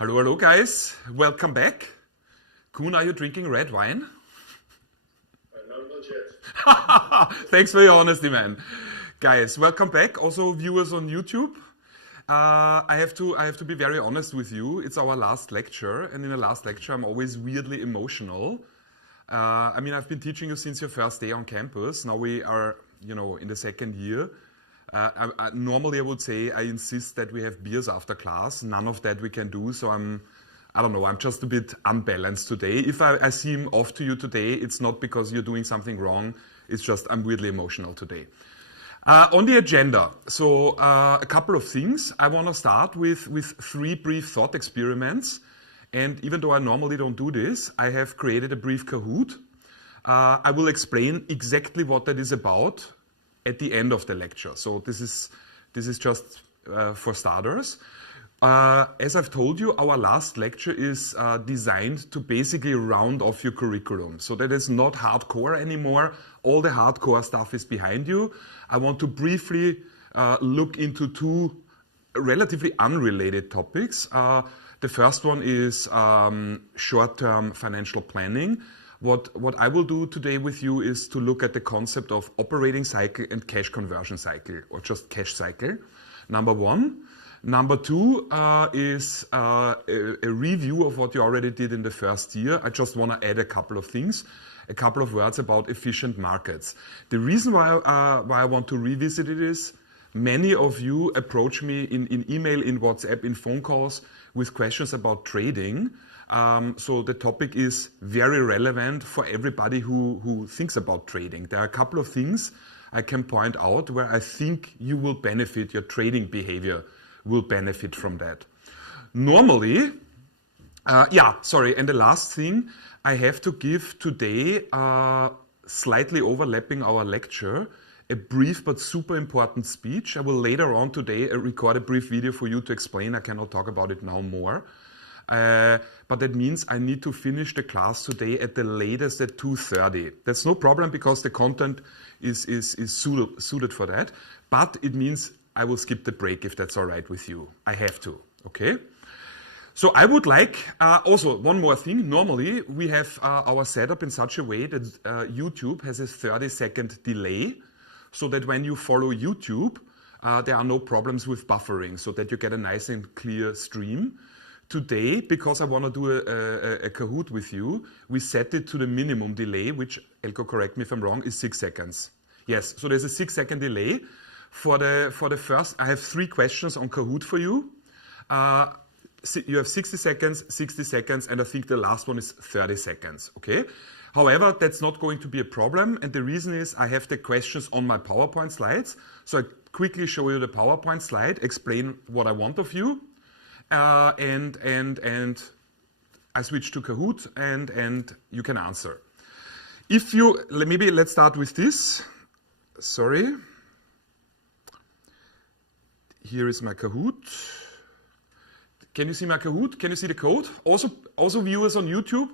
Hello, hello guys. Welcome back. Kuhn, are you drinking red wine? No, not yet. Thanks for your honesty, man. Guys, welcome back. Also viewers on YouTube. I have to be very honest with you. It's our last lecture, and in the last lecture I'm always weirdly emotional. I've been teaching you since your first day on campus. Now we are, in the second year. Normally I would say I insist that we have beers after class. None of that we can do, so I'm just a bit unbalanced today. If I seem off to you today, it's not because you're doing something wrong. It's just I'm weirdly emotional today. On the agenda, so a couple of things. I want to start with 3 brief thought experiments. And even though I normally don't do this, I have created a brief Kahoot. I will explain exactly what that is about at the end of the lecture. So this is just for starters. As I've told you, our last lecture is designed to basically round off your curriculum. So that is not hardcore anymore. All the hardcore stuff is behind you. I want to briefly look into 2 relatively unrelated topics. The first one is short-term financial planning. What I will do today with you is to look at the concept of operating cycle and cash conversion cycle, or just cash cycle, number 1. Number 2 is a review of what you already did in the first year. I just want to add a couple of things, a couple of words about efficient markets. The reason why I want to revisit it is many of you approach me in email, in WhatsApp, in phone calls with questions about trading. So the topic is very relevant for everybody who thinks about trading. There are a couple of things I can point out where I think you will benefit, your trading behavior will benefit from that. Normally, and the last thing, I have to give today, slightly overlapping our lecture, a brief but super important speech. I will later on today record a brief video for you to explain. I cannot talk about it now more. But that means I need to finish the class today at the latest at 2:30. That's no problem because the content is suited for that. But it means I will skip the break if that's all right with you. I have to, okay? So I would like, also one more thing. Normally we have our setup in such a way that YouTube has a 30-second delay so that when you follow YouTube, there are no problems with buffering so that you get a nice and clear stream. Today, because I want to do a Kahoot with you, we set it to the minimum delay, which, Elko, correct me if I'm wrong, is 6 seconds. Yes, so there's a 6-second delay. For the first, I have 3 questions on Kahoot for you. You have 60 seconds, and I think the last one is 30 seconds, okay? However, that's not going to be a problem, and the reason is I have the questions on my PowerPoint slides. So I quickly show you the PowerPoint slide, explain what I want of you, and I switch to Kahoot, and you can answer. Let's start with this. Sorry. Here is my Kahoot. Can you see my Kahoot? Can you see the code? Also viewers on YouTube,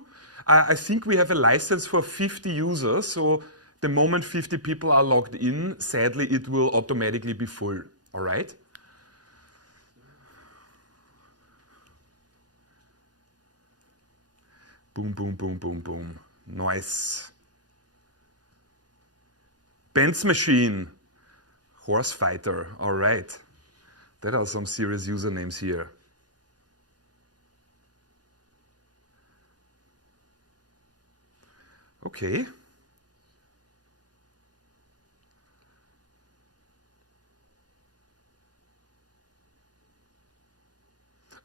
I think we have a license for 50 users, so the moment 50 people are logged in, sadly it will automatically be full, all right? Boom, boom, boom, boom, boom. Nice. Benz machine. Horse fighter, all right. There are some serious usernames here. Okay.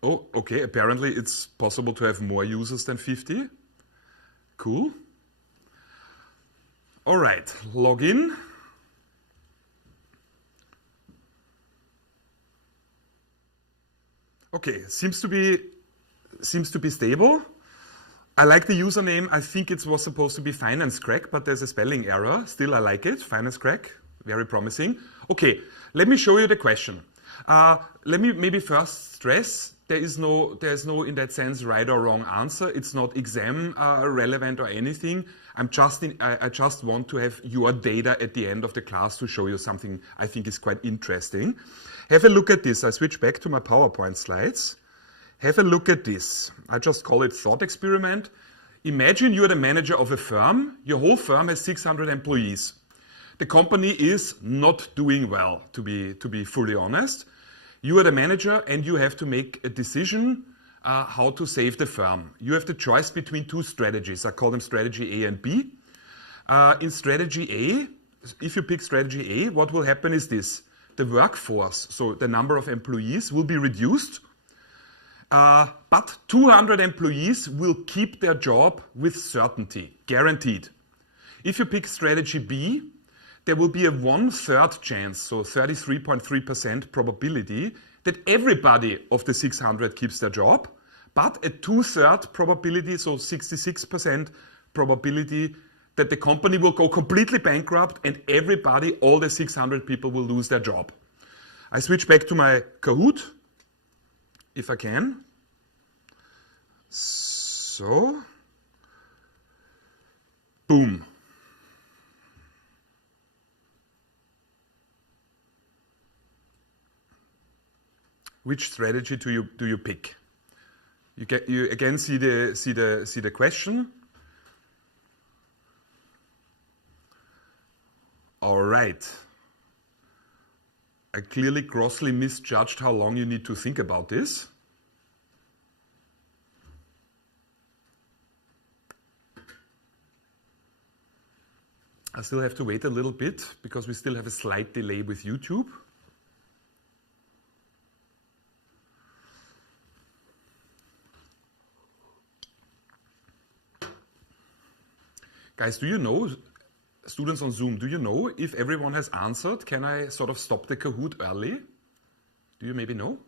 Oh, okay. Apparently it's possible to have more users than 50. Cool. All right, log in. Okay, seems to be stable. I like the username. I think it was supposed to be Finance Crack, but there's a spelling error. Still, I like it. Finance Crack, very promising. Okay, let me show you the question. Let me maybe first stress there's no in that sense right or wrong answer. It's not exam relevant or anything. I just want to have your data at the end of the class to show you something I think is quite interesting. Have a look at this. I switch back to my PowerPoint slides. have a look at this. I just call it thought experiment. Imagine you're the manager of a firm. Your whole firm has 600 employees. The company is not doing well, to be fully honest. You are the manager and you have to make a decision how to save the firm. You have the choice between two strategies. I call them strategy A and B. In strategy A, if you pick strategy A, what will happen is this. The workforce, so the number of employees, will be reduced, but 200 employees will keep their job with certainty, guaranteed. If you pick strategy B, there will be a 1/3 chance, so 33.3% probability, that everybody of the 600 keeps their job, but a 2/3 probability, so 66% probability, that the company will go completely bankrupt and everybody, all the 600 people, will lose their job. I switch back to my Kahoot, if I can. So, boom. Which strategy do you pick? You again see the question. All right. I clearly grossly misjudged how long you need to think about this. I still have to wait a little bit because we still have a slight delay with YouTube. Guys, do you know, students on Zoom, do you know if everyone has answered? Can I sort of stop the Kahoot early? Do you maybe know?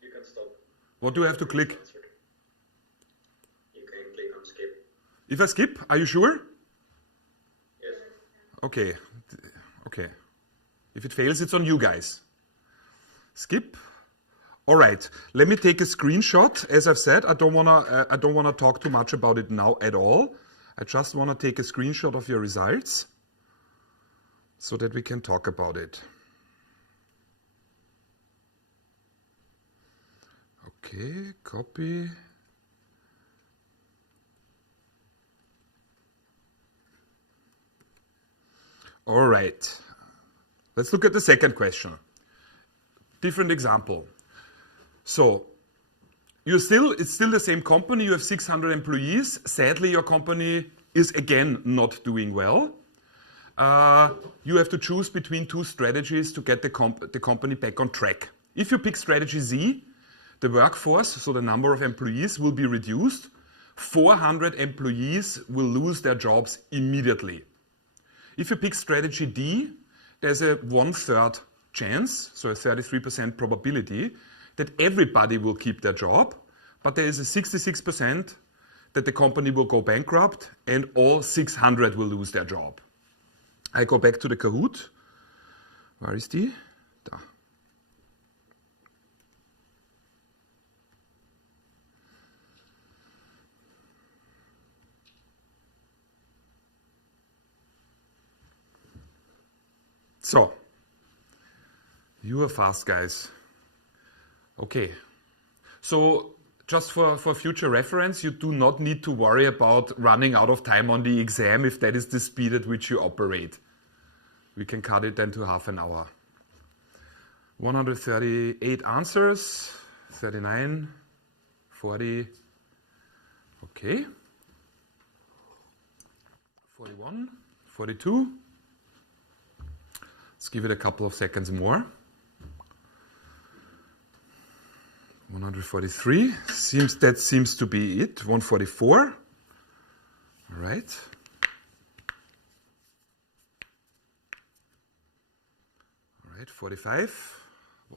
You can stop. What do I have to click? You can click on skip. If I skip, are you sure? Yes. Okay. Okay. If it fails, it's on you guys. Skip. All right. Let me take a screenshot. As I've said, I don't wanna talk too much about it now at all. I just want to take a screenshot of your results so that we can talk about it. Okay, copy. All right. Let's look at the second question. Different example. So, it's still the same company, you have 600 employees. Sadly, your company is again not doing well. You have to choose between two strategies to get the company back on track. If you pick strategy Z, the workforce, so the number of employees, will be reduced. 400 employees will lose their jobs immediately. If you pick strategy D, there's a 1/3 chance, so a 33% probability, that everybody will keep their job, but there is a 66% that the company will go bankrupt and all 600 will lose their job. I go back to the Kahoot. Where is die? Da. So, you are fast, guys. Okay, so just for future reference, you do not need to worry about running out of time on the exam if that is the speed at which you operate. We can cut it then to half an hour. 138 answers, 39, 40, okay, 41, 42. Let's give it a couple of seconds more. 143, that seems to be it. 144, all right. All right, 45.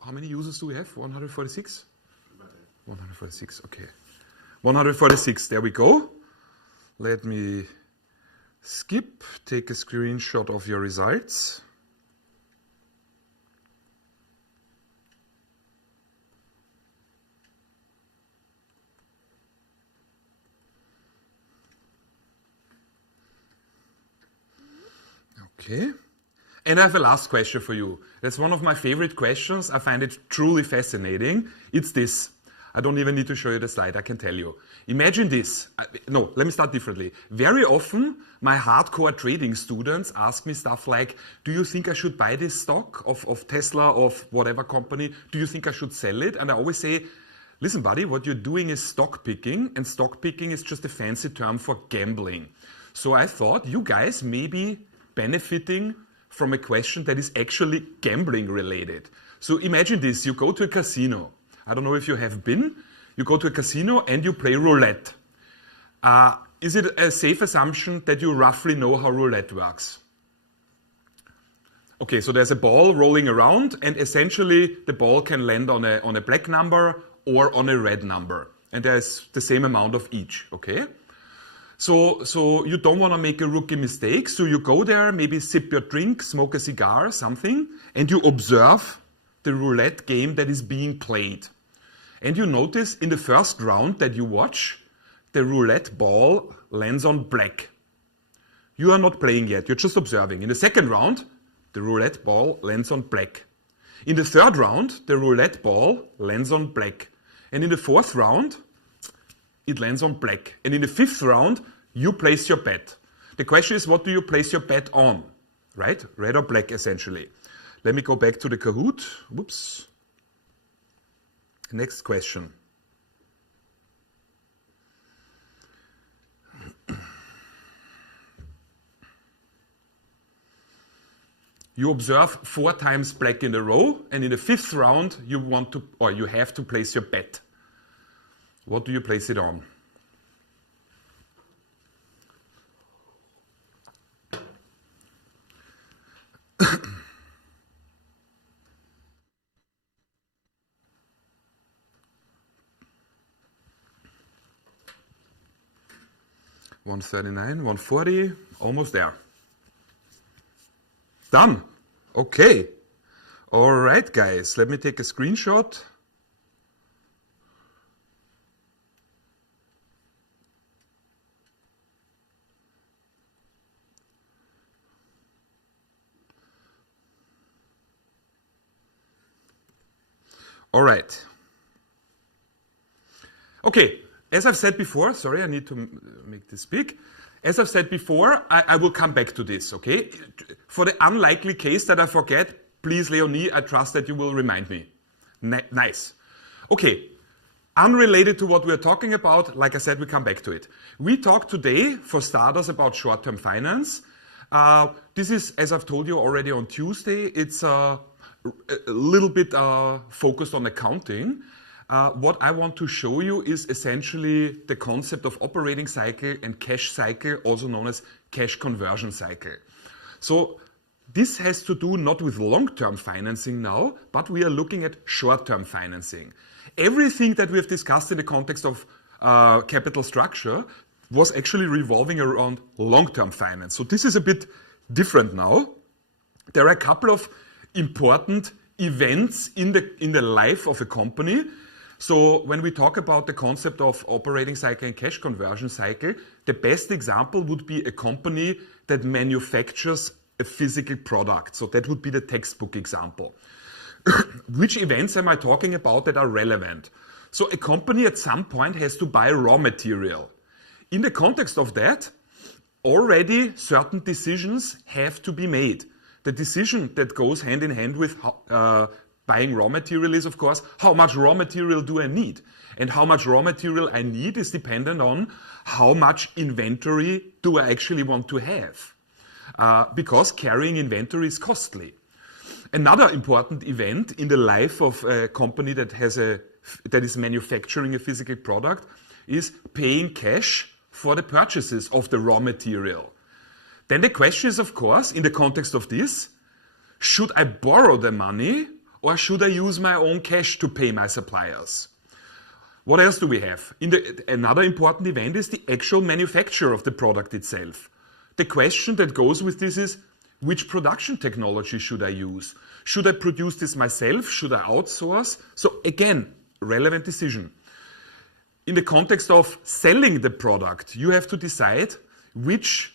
How many users do we have? 146? 146, okay. 146, there we go. Let me skip, take a screenshot of your results. Okay. And I have a last question for you. That's one of my favorite questions. I find it truly fascinating. It's this. I don't even need to show you the slide, I can tell you. Imagine this. No, let me start differently. Very often, my hardcore trading students ask me stuff like, do you think I should buy this stock of Tesla, of whatever company? Do you think I should sell it? And I always say, listen, buddy, what you're doing is stock picking, and stock picking is just a fancy term for gambling. So I thought you guys may be benefiting from a question that is actually gambling related. So imagine this, you go to a casino. I don't know if you have been. You go to a casino and you play roulette. Is it a safe assumption that you roughly know how roulette works? Okay, so there's a ball rolling around, and essentially the ball can land on a black number or on a red number. And there's the same amount of each, okay? So you don't want to make a rookie mistake, so you go there, maybe sip your drink, smoke a cigar, something, and you observe the roulette game that is being played. And you notice in the first round that you watch, the roulette ball lands on black. You are not playing yet, you're just observing. In the second round, the roulette ball lands on black. In the third round, the roulette ball lands on black. And in the fourth round, it lands on black. And in the fifth round, you place your bet. The question is, what do you place your bet on? Right? Red or black, essentially. Let me go back to the Kahoot. Whoops. Next question. You observe 4 times black in a row, and in the fifth round, you have to place your bet. What do you place it on? $139, $140, almost there. Done. Okay. All right, guys. Let me take a screenshot. All right. Okay. As I've said before, sorry, I need to make this big. As I've said before, I will come back to this, okay? For the unlikely case that I forget, please, Leonie, I trust that you will remind me. Nice. Okay, unrelated to what we're talking about, like I said, we come back to it. We talked today, for starters, about short-term finance. This is, as I've told you already on Tuesday, it's a little bit focused on accounting. What I want to show you is essentially the concept of operating cycle and cash cycle, also known as cash conversion cycle. So this has to do not with long-term financing now, but we are looking at short-term financing. Everything that we have discussed in the context of capital structure was actually revolving around long-term finance. So this is a bit different now. There are a couple of important events in the life of a company. So when we talk about the concept of operating cycle and cash conversion cycle, the best example would be a company that manufactures a physical product. So that would be the textbook example. Which events am I talking about that are relevant? So a company at some point has to buy raw material. In the context of that, already certain decisions have to be made. The decision that goes hand in hand with buying raw material is, of course, how much raw material do I need? And how much raw material I need is dependent on how much inventory do I actually want to have. Because carrying inventory is costly. Another important event in the life of a company that is manufacturing a physical product is paying cash for the purchases of the raw material. Then the question is, of course, in the context of this, should I borrow the money or should I use my own cash to pay my suppliers? What else do we have? Another important event is the actual manufacture of the product itself. The question that goes with this is, which production technology should I use? Should I produce this myself? Should I outsource? So again, relevant decision. In the context of selling the product, you have to decide which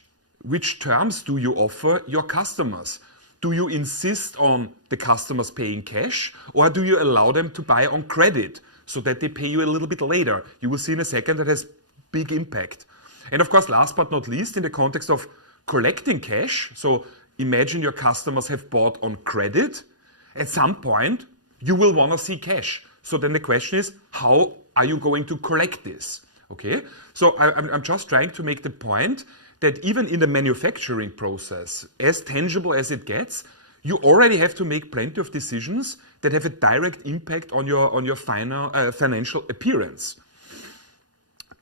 terms do you offer your customers. Do you insist on the customers paying cash, or do you allow them to buy on credit so that they pay you a little bit later? You will see in a second that has big impact. And of course, last but not least, in the context of collecting cash, so imagine your customers have bought on credit. At some point, you will want to see cash. So then the question is, how are you going to collect this? Okay, so I'm just trying to make the point that even in the manufacturing process, as tangible as it gets, you already have to make plenty of decisions that have a direct impact on your financial appearance.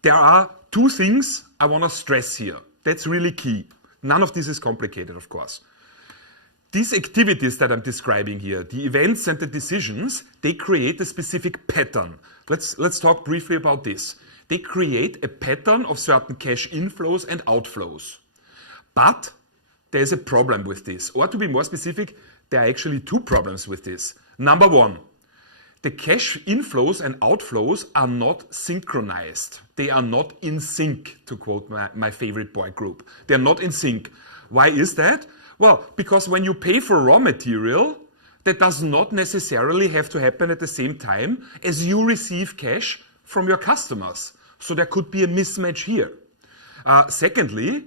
There are two things I want to stress here. That's really key. None of this is complicated, of course. These activities that I'm describing here, the events and the decisions, they create a specific pattern. Let's talk briefly about this. They create a pattern of certain cash inflows and outflows. But there's a problem with this. Or to be more specific, there are actually two problems with this. Number one, the cash inflows and outflows are not synchronized. They are not in sync, to quote my favorite boy group. They're not in sync. Why is that? Well, because when you pay for raw material, that does not necessarily have to happen at the same time as you receive cash from your customers. So there could be a mismatch here. Secondly,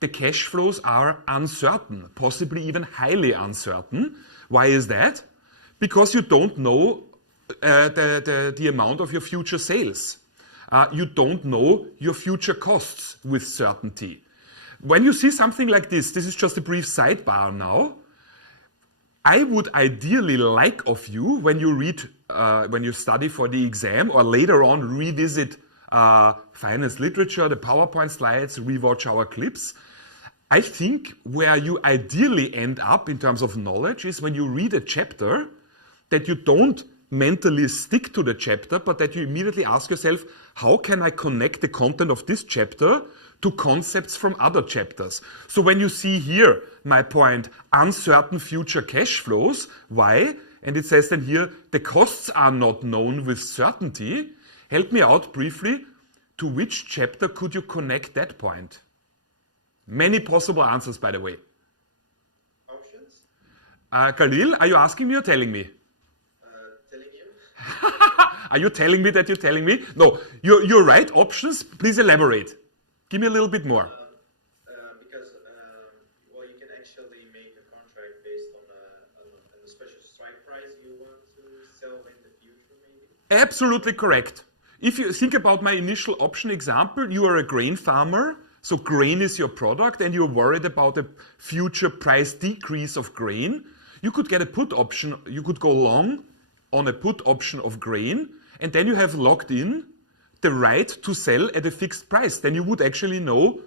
the cash flows are uncertain, possibly even highly uncertain. Why is that? Because you don't know the amount of your future sales. You don't know your future costs with certainty. When you see something like this is just a brief sidebar now. I would ideally like of you, when you study for the exam or later on revisit finance literature, the PowerPoint slides, rewatch our clips. I think where you ideally end up in terms of knowledge is when you read a chapter that you don't mentally stick to the chapter, but that you immediately ask yourself, how can I connect the content of this chapter to concepts from other chapters? So when you see here my point, uncertain future cash flows, why? And it says then here, the costs are not known with certainty. Help me out briefly. To which chapter could you connect that point? Many possible answers, by the way. Options? Khalil, are you asking me or telling me? Telling you. Are you telling me that you're telling me? No, you're right. Options, please elaborate. Give me a little bit more. Because well, you can actually make a contract based on a special strike price you want to sell in the future, maybe? Absolutely correct. If you think about my initial option example, you are a grain farmer, so grain is your product and you're worried about the future price decrease of grain. You could get a put option, you could go long on a put option of grain, and then you have locked in the right to sell at a fixed price. Then you would actually know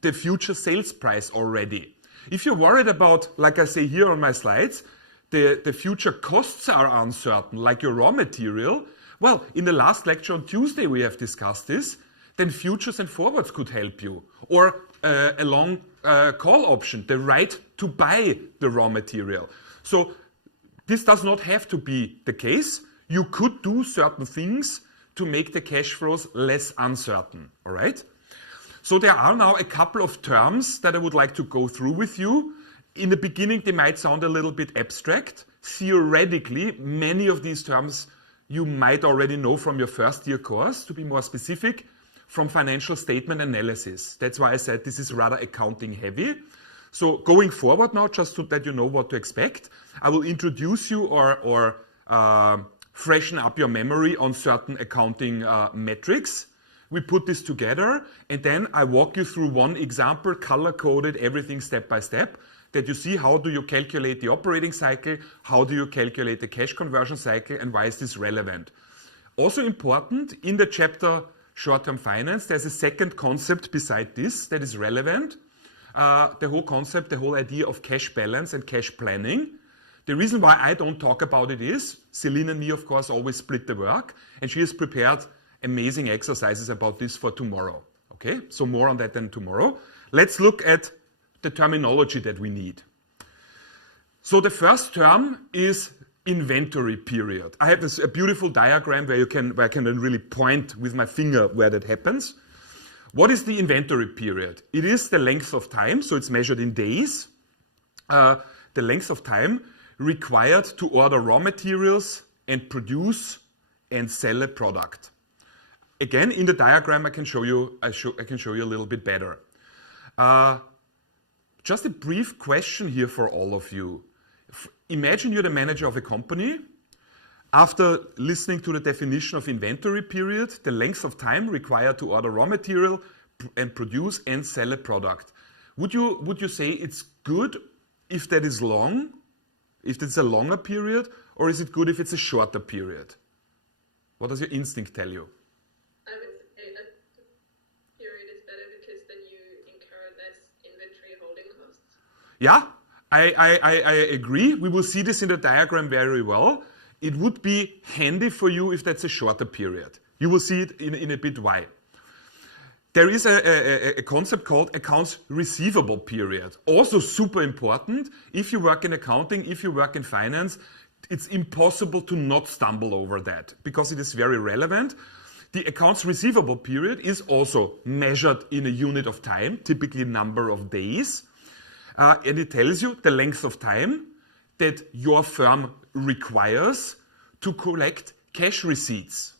the future sales price already. If you're worried about, like I say here on my slides, the future costs are uncertain, like your raw material, well, in the last lecture on Tuesday we have discussed this, then futures and forwards could help you. Or a long call option, the right to buy the raw material. So this does not have to be the case. You could do certain things to make the cash flows less uncertain, all right? So there are now a couple of terms that I would like to go through with you. In the beginning, they might sound a little bit abstract. Theoretically, many of these terms you might already know from your first year course, to be more specific, from financial statement analysis. That's why I said this is rather accounting heavy. So going forward now, just so that you know what to expect, I will introduce you or freshen up your memory on certain accounting metrics. We put this together, and then I walk you through one example, color-coded, everything step by step, that you see how do you calculate the operating cycle, how do you calculate the cash conversion cycle, and why is this relevant. Also important, in the chapter Short-Term Finance, there's a second concept beside this that is relevant. The whole concept, the whole idea of cash balance and cash planning. The reason why I don't talk about it is, Celine and me, of course, always split the work, and she has prepared amazing exercises about this for tomorrow. Okay, so more on that than tomorrow. Let's look at the terminology that we need. So the first term is inventory period. I have a beautiful diagram where I can then really point with my finger where that happens. What is the inventory period? It is the length of time, so it's measured in days. The the length of time required to order raw materials and produce and sell a product. Again, in the diagram, I can show you a little bit better. Just a brief question here for all of you. Imagine you're the manager of a company. After listening to the definition of inventory period, the length of time required to order raw material and produce and sell a product. Would you say it's good if that is long, if it's a longer period, or is it good if it's a shorter period? What does your instinct tell you? I would say that the period is better because then you incur less inventory holding costs. Yeah, I agree. We will see this in the diagram very well. It would be handy for you if that's a shorter period. You will see it in a bit why. There is a concept called accounts receivable period. Also super important. If you work in accounting, if you work in finance, it's impossible to not stumble over that because it is very relevant. The accounts receivable period is also measured in a unit of time, typically number of days. And it tells you the length of time that your firm requires to collect cash receipts.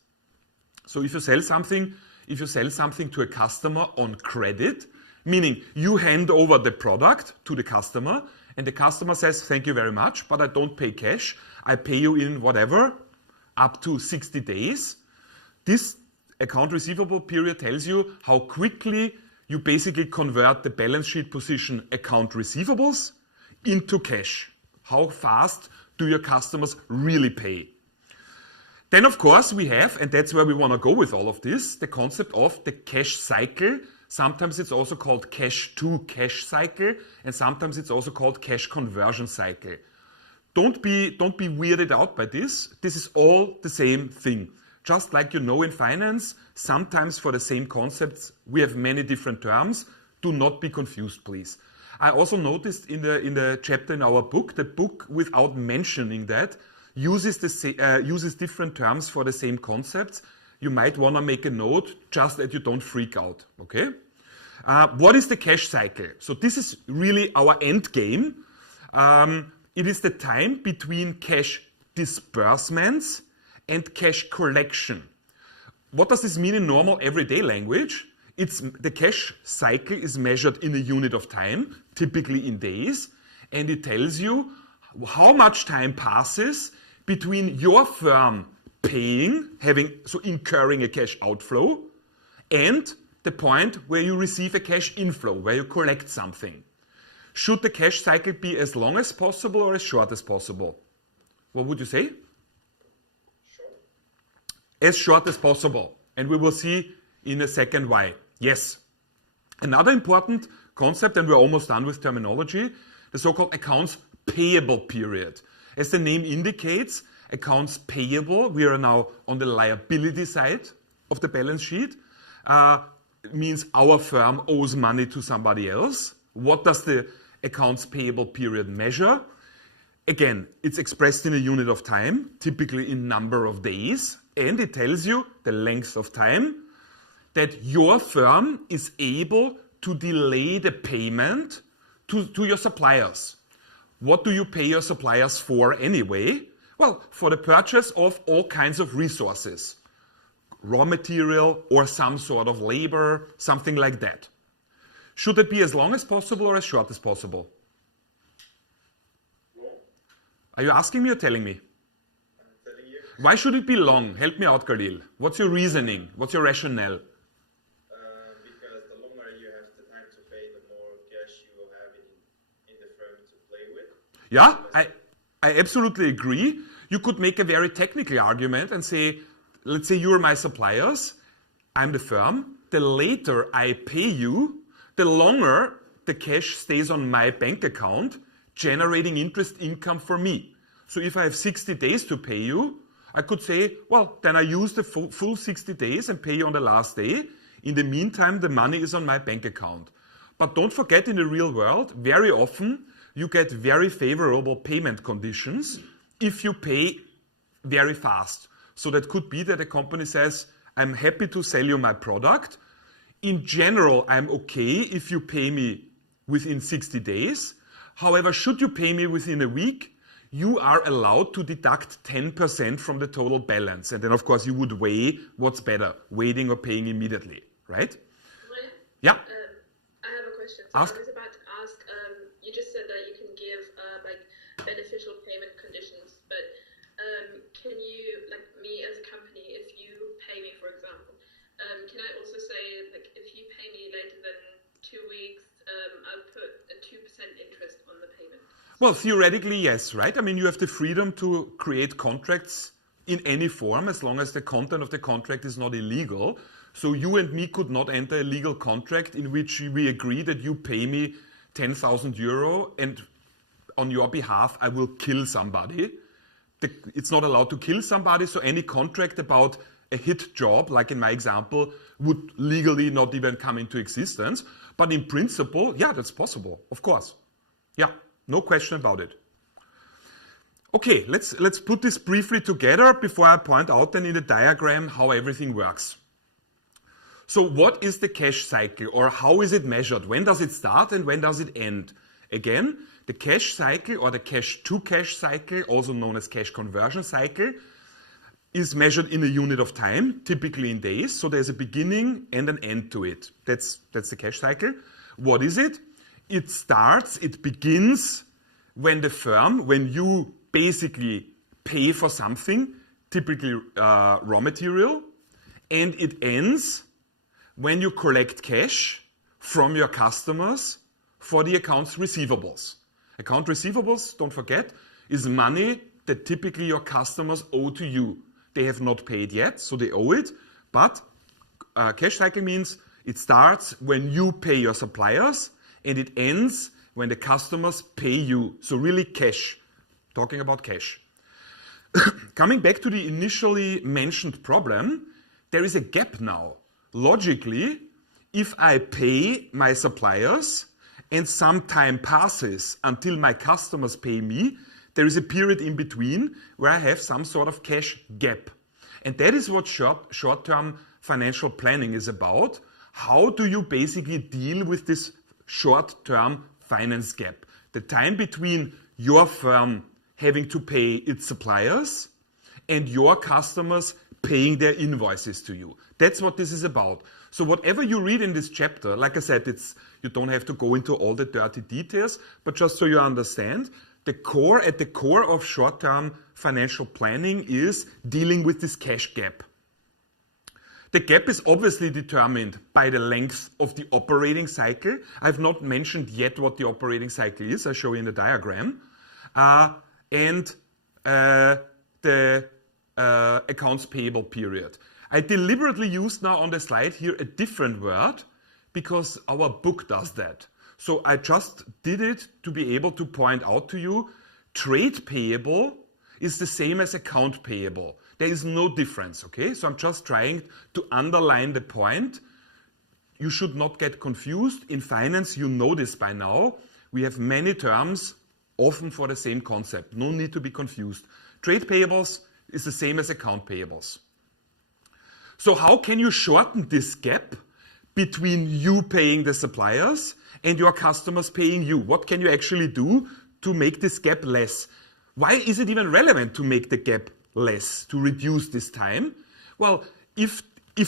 So if you sell something to a customer on credit, meaning you hand over the product to the customer and the customer says, thank you very much, but I don't pay cash. I pay you in whatever, up to 60 days. This account receivable period tells you how quickly you basically convert the balance sheet position account receivables into cash. How fast do your customers really pay? Then, of course, we have, and that's where we want to go with all of this, the concept of the cash cycle. Sometimes it's also called cash to cash cycle, and sometimes it's also called cash conversion cycle. Don't be weirded out by this. This is all the same thing. Just like you know in finance, sometimes for the same concepts, we have many different terms. Do not be confused, please. I also noticed in the chapter in our book, the book, without mentioning that, uses different terms for the same concepts. You might want to make a note just that you don't freak out, okay? What is the cash cycle? So this is really our end game. It is the time between cash disbursements and cash collection. What does this mean in normal everyday language? The cash cycle is measured in a unit of time, typically in days, and it tells you how much time passes between your firm paying, incurring a cash outflow, and the point where you receive a cash inflow, where you collect something. Should the cash cycle be as long as possible or as short as possible? What would you say? Short. As short as possible. And we will see in a second why. Yes. Another important concept, and we're almost done with terminology, the so-called accounts payable period. As the name indicates, accounts payable, we are now on the liability side of the balance sheet, means our firm owes money to somebody else. What does the accounts payable period measure? Again, it's expressed in a unit of time, typically in number of days, and it tells you the length of time that your firm is able to delay the payment to your suppliers. What do you pay your suppliers for anyway? Well, for the purchase of all kinds of resources, raw material or some sort of labor, something like that. Should it be as long as possible or as short as possible? Long. Are you asking me or telling me? I'm telling you. Why should it be long? Help me out, Khalil. What's your reasoning? What's your rationale? Because the longer you have the time to pay, the more cash you will have in the firm to play with. Yeah, I absolutely agree. You could make a very technical argument and say, let's say you're my suppliers, I'm the firm. The later I pay you, the longer the cash stays on my bank account, generating interest income for me. So if I have 60 days to pay you, I could say, well, then I use the full 60 days and pay you on the last day. In the meantime, the money is on my bank account. But don't forget, in the real world, very often you get very favorable payment conditions if you pay very fast. So that could be that a company says, I'm happy to sell you my product. In general, I'm okay if you pay me within 60 days. However, should you pay me within a week, you are allowed to deduct 10% from the total balance. And then, of course, you would weigh what's better, waiting or paying immediately, right? Ryan, Yeah. I have a question. So Ask. I was about to ask, you just said that you can give like beneficial payment conditions, but can you, like me as a company, if you pay me, for example, can I also say, like, if you pay me later than 2 weeks, I'll put a 2% interest on the payment? Well, theoretically, yes, right? I mean, you have the freedom to create contracts in any form as long as the content of the contract is not illegal. So you and me could not enter a legal contract in which we agree that you pay me 10,000 euro and on your behalf I will kill somebody. It's not allowed to kill somebody, so any contract about a hit job, like in my example, would legally not even come into existence. But in principle, yeah, that's possible, of course. Yeah. No question about it. Okay, let's put this briefly together before I point out then in the diagram how everything works. So what is the cash cycle, or how is it measured? When does it start and when does it end? Again, the cash cycle or the cash to cash cycle, also known as cash conversion cycle, is measured in a unit of time, typically in days. So there's a beginning and an end to it. That's the cash cycle. What is it? It begins when you basically pay for something, typically raw material, and it ends when you collect cash from your customers for the accounts receivables. Account receivables, don't forget, is money that typically your customers owe to you. They have not paid yet, so they owe it, but cash cycle means it starts when you pay your suppliers, and it ends when the customers pay you. So really cash, talking about cash. Coming back to the initially mentioned problem, there is a gap now. Logically, if I pay my suppliers and some time passes until my customers pay me, there is a period in between where I have some sort of cash gap. And that is what short-term financial planning is about. How do you basically deal with this short-term finance gap? The time between your firm having to pay its suppliers and your customers paying their invoices to you. That's what this is about. So whatever you read in this chapter, like I said, you don't have to go into all the dirty details, but just so you understand, at the core of short-term financial planning is dealing with this cash gap. The gap is obviously determined by the length of the operating cycle. I've not mentioned yet what the operating cycle is. I'll show you in the diagram. And the accounts payable period. I deliberately used now on the slide here a different word because our book does that. So I just did it to be able to point out to you, trade payable is the same as account payable. There is no difference, okay? So I'm just trying to underline the point. You should not get confused. In finance, you know this by now. We have many terms, often for the same concept. No need to be confused. Trade payables is the same as account payables. So how can you shorten this gap between you paying the suppliers and your customers paying you? What can you actually do to make this gap less? Why is it even relevant to make the gap less, to reduce this time? Well, if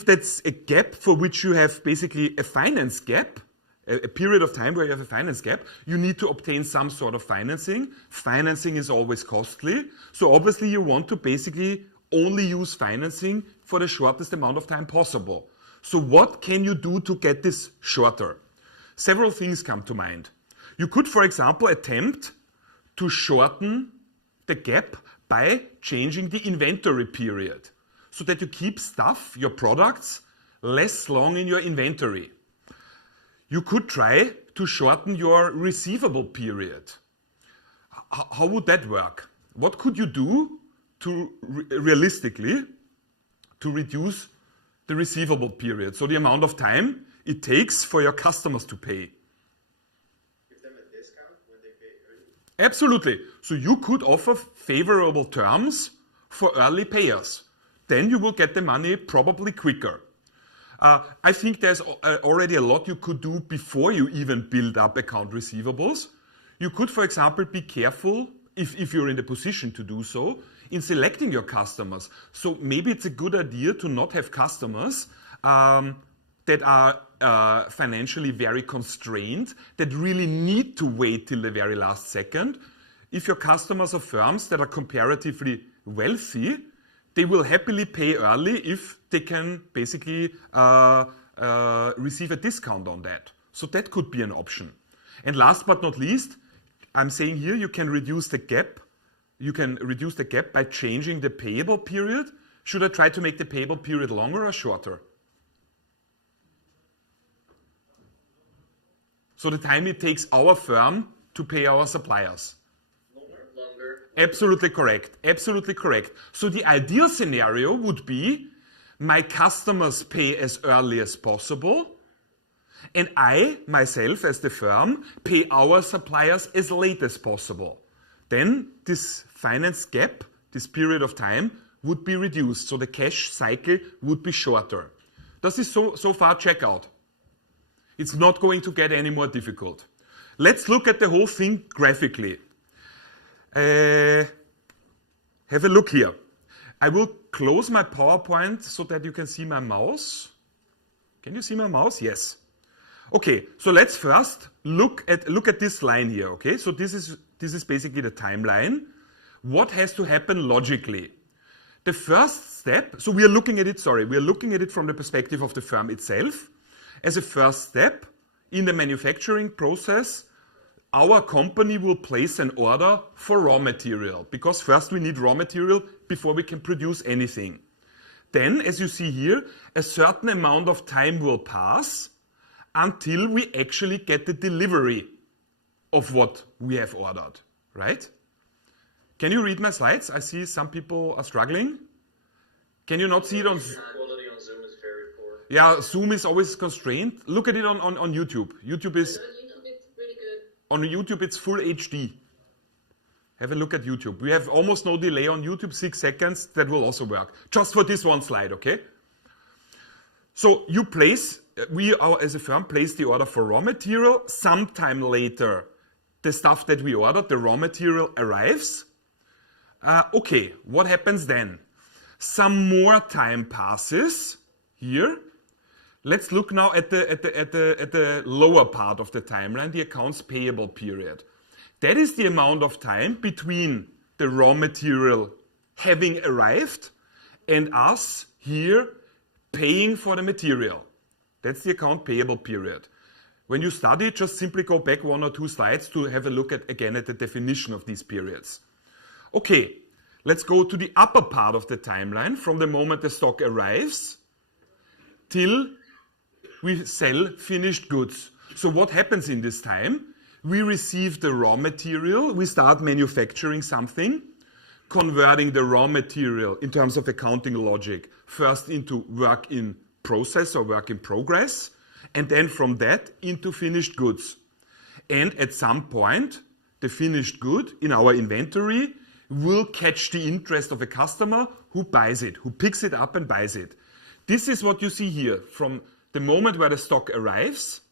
that's a gap for which you have basically a finance gap, a period of time where you have a finance gap, you need to obtain some sort of financing. Financing is always costly. So obviously you want to basically only use financing for the shortest amount of time possible. So what can you do to get this shorter? Several things come to mind. You could, for example, attempt to shorten the gap by changing the inventory period so that you keep stuff, your products, less long in your inventory. You could try to shorten your receivable period. How would that work? What could you do to realistically to reduce the receivable period? So the amount of time it takes for your customers to pay. Give them a discount when they pay early? Absolutely. So you could offer favorable terms for early payers. Then you will get the money probably quicker. I think there's already a lot you could do before you even build up account receivables. You could, for example, be careful, if you're in the position to do so, in selecting your customers. So maybe it's a good idea to not have customers that are financially very constrained, that really need to wait till the very last second. If your customers are firms that are comparatively wealthy, they will happily pay early if they can basically receive a discount on that. So that could be an option. And last but not least, I'm saying here you can reduce the gap. You can reduce the gap by changing the payable period. Should I try to make the payable period longer or shorter? So the time it takes our firm to pay our suppliers. Longer. Absolutely correct. Absolutely correct. So the ideal scenario would be my customers pay as early as possible, and I, myself, as the firm, pay our suppliers as late as possible. Then this finance gap, this period of time, would be reduced. So the cash cycle would be shorter. Does this so far check out? It's not going to get any more difficult. Let's look at the whole thing graphically. Have a look here. I will close my PowerPoint so that you can see my mouse. Can you see my mouse? Yes. Okay, so let's first look at this line here, okay? So this is basically the timeline. What has to happen logically? The first step, so we are looking at it from the perspective of the firm itself. As a first step in the manufacturing process, our company will place an order for raw material, because first we need raw material before we can produce anything. Then, as you see here, a certain amount of time will pass until we actually get the delivery of what we have ordered, right? Can you read my slides? I see some people are struggling. Can you not see it on... Quality on Zoom is very poor. Yeah, Zoom is always constrained. Look at it on YouTube. YouTube is... On YouTube, it's really good. On YouTube, it's full HD. Have a look at YouTube. We have almost no delay on YouTube, 6 seconds. That will also work. Just for this one slide, okay? So you place... We, as a firm, place the order for raw material. Sometime later, the stuff that we ordered, the raw material, arrives. Okay, what happens then? Some more time passes here. Let's look now at the lower part of the timeline, the accounts payable period. That is the amount of time between the raw material having arrived and us here paying for the material. That's the account payable period. When you study, just simply go back 1 or 2 slides to have a look again at the definition of these periods. Okay, let's go to the upper part of the timeline, from the moment the stock arrives till we sell finished goods. So what happens in this time? We receive the raw material, we start manufacturing something, converting the raw material in terms of accounting logic first into work in process or work in progress, and then from that into finished goods. And at some point, the finished good in our inventory will catch the interest of a customer who buys it, who picks it up and buys it. This is what you see here, from the moment where the stock arrives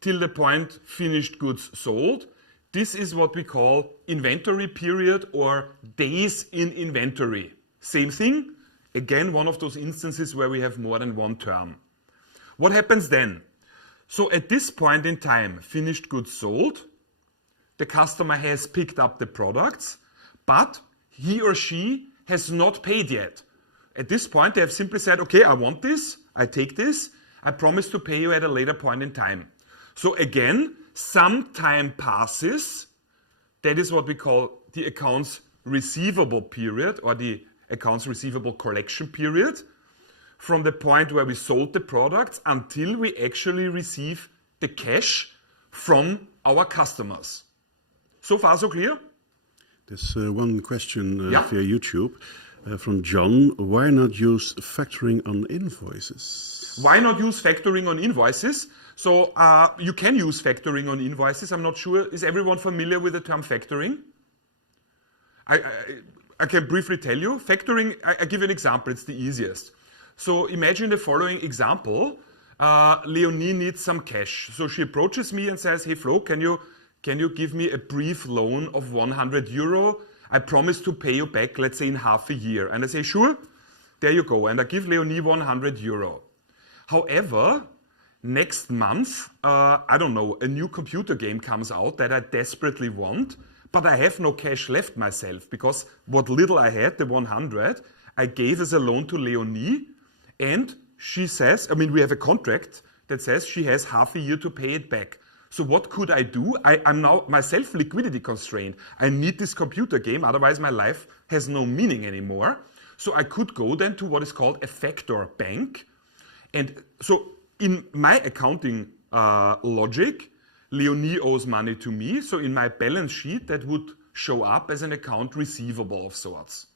till the point finished goods sold. This is what we call inventory period or days in inventory. Same thing, again, one of those instances where we have more than one term. What happens then? So at this point in time, finished goods sold, the customer has picked up the products, but he or she has not paid yet. At this point, they have simply said, okay, I want this, I take this, I promise to pay you at a later point in time. So again, some time passes. That is what we call the accounts receivable period or the accounts receivable collection period, from the point where we sold the products until we actually receive the cash from our customers. So far, so clear? There's one question via YouTube from John. Why not use factoring on invoices? Why not use factoring on invoices? So you can use factoring on invoices. I'm not sure. Is everyone familiar with the term factoring? I can briefly tell you. Factoring, I give you an example. It's the easiest. So imagine the following example. Leonie needs some cash. So she approaches me and says, hey Flo, can you can you give me a brief loan of 100 euro? I promise to pay you back, let's say in half a year. And I say, sure, there you go. And I give Leonie 100 euro. However, next month, I don't know, a new computer game comes out that I desperately want, but I have no cash left myself because what little I had, the 100, I gave as a loan to Leonie, and she says, I mean, we have a contract that says she has half a year to pay it back. So what could I do? I'm now myself liquidity constrained. I need this computer game, otherwise my life has no meaning anymore. So I could go then to what is called a factor bank. And so in my accounting logic, Leonie owes money to me. So in my balance sheet, that would show up as an account receivable of sorts.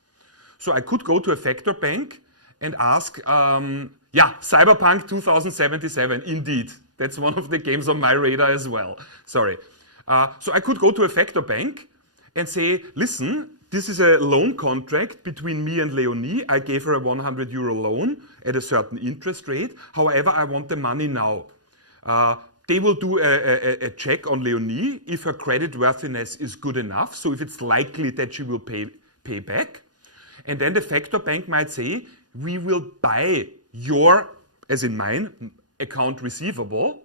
So I could go to a factor bank and ask, Cyberpunk 2077, indeed. That's one of the games on my radar as well. Sorry. So I could go to a factor bank and say, listen, this is a loan contract between me and Leonie. I gave her a 100 euro loan at a certain interest rate. However, I want the money now. They will do a check on Leonie if her credit worthiness is good enough. So if it's likely that she will pay back. And then the factor bank might say, we will buy your, as in mine, account receivable.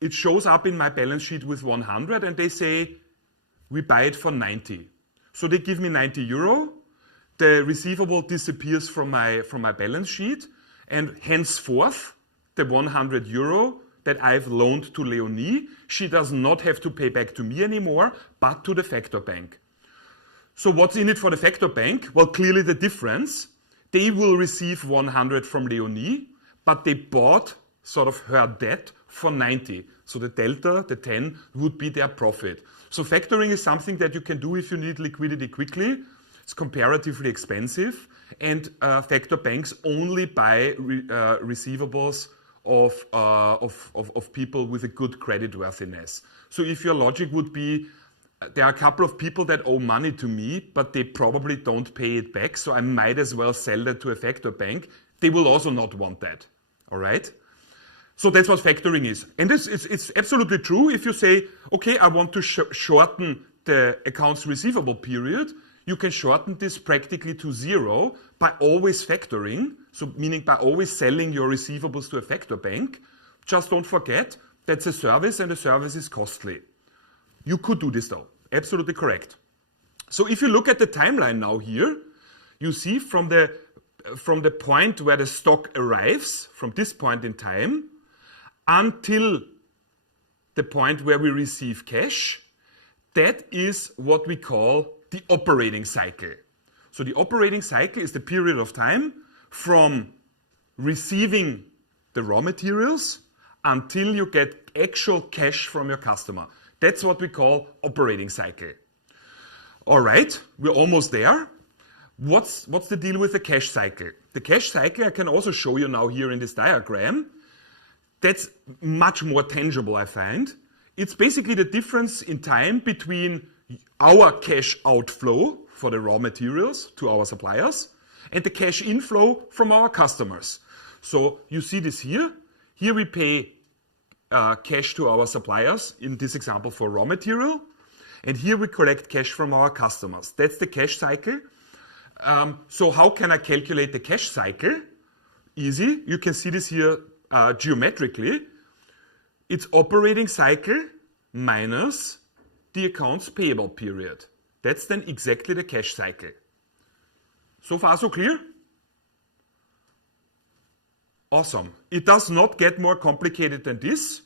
It shows up in my balance sheet with 100 and they say, we buy it for 90. So they give me 90 euro. The receivable disappears from my balance sheet, and henceforth, the 100 euro that I've loaned to Leonie, she does not have to pay back to me anymore, but to the factor bank. So what's in it for the factor bank? Well, clearly the difference. They will receive 100 from Leonie, but they bought sort of her debt for 90. So the delta, the 10, would be their profit. So factoring is something that you can do if you need liquidity quickly. It's comparatively expensive. And factor banks only buy receivables of people with a good credit worthiness. So if your logic would be, there are a couple of people that owe money to me, but they probably don't pay it back, so I might as well sell that to a factor bank. They will also not want that, all right? So that's what factoring is. And it's absolutely true if you say, okay, I want to shorten the accounts receivable period. You can shorten this practically to zero by always factoring, so meaning by always selling your receivables to a factor bank. Just don't forget, that's a service and a service is costly. You could do this though, absolutely correct. So if you look at the timeline now here, you see from the point where the stock arrives, from this point in time, until the point where we receive cash, that is what we call the operating cycle. So the operating cycle is the period of time from receiving the raw materials until you get actual cash from your customer. That's what we call operating cycle. All right, we're almost there. What's the deal with the cash cycle? The cash cycle I can also show you now here in this diagram. That's much more tangible, I find. It's basically the difference in time between our cash outflow for the raw materials to our suppliers and the cash inflow from our customers. So you see this here. Here we pay cash to our suppliers, in this example for raw material. And here we collect cash from our customers. That's the cash cycle. So how can I calculate the cash cycle? Easy. You can see this here geometrically. It's operating cycle minus the accounts payable period. That's then exactly the cash cycle. So far, so clear? Awesome. It does not get more complicated than this.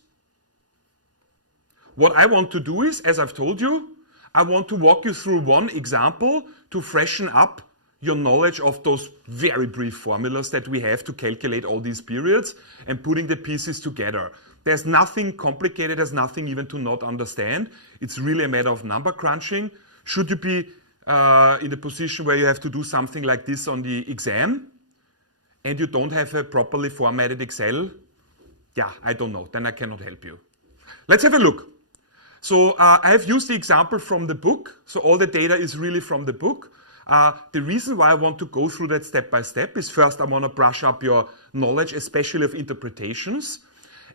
What I want to do is, as I've told you, I want to walk you through one example to freshen up your knowledge of those very brief formulas that we have to calculate all these periods and putting the pieces together. There's nothing complicated, there's nothing even to not understand. It's really a matter of number crunching. Should you be in the position where you have to do something like this on the exam and you don't have a properly formatted Excel, yeah, I don't know, then I cannot help you. Let's have a look. So I have used the example from the book. So all the data is really from the book. The reason why I want to go through that step by step is first I want to brush up your knowledge, especially of interpretations.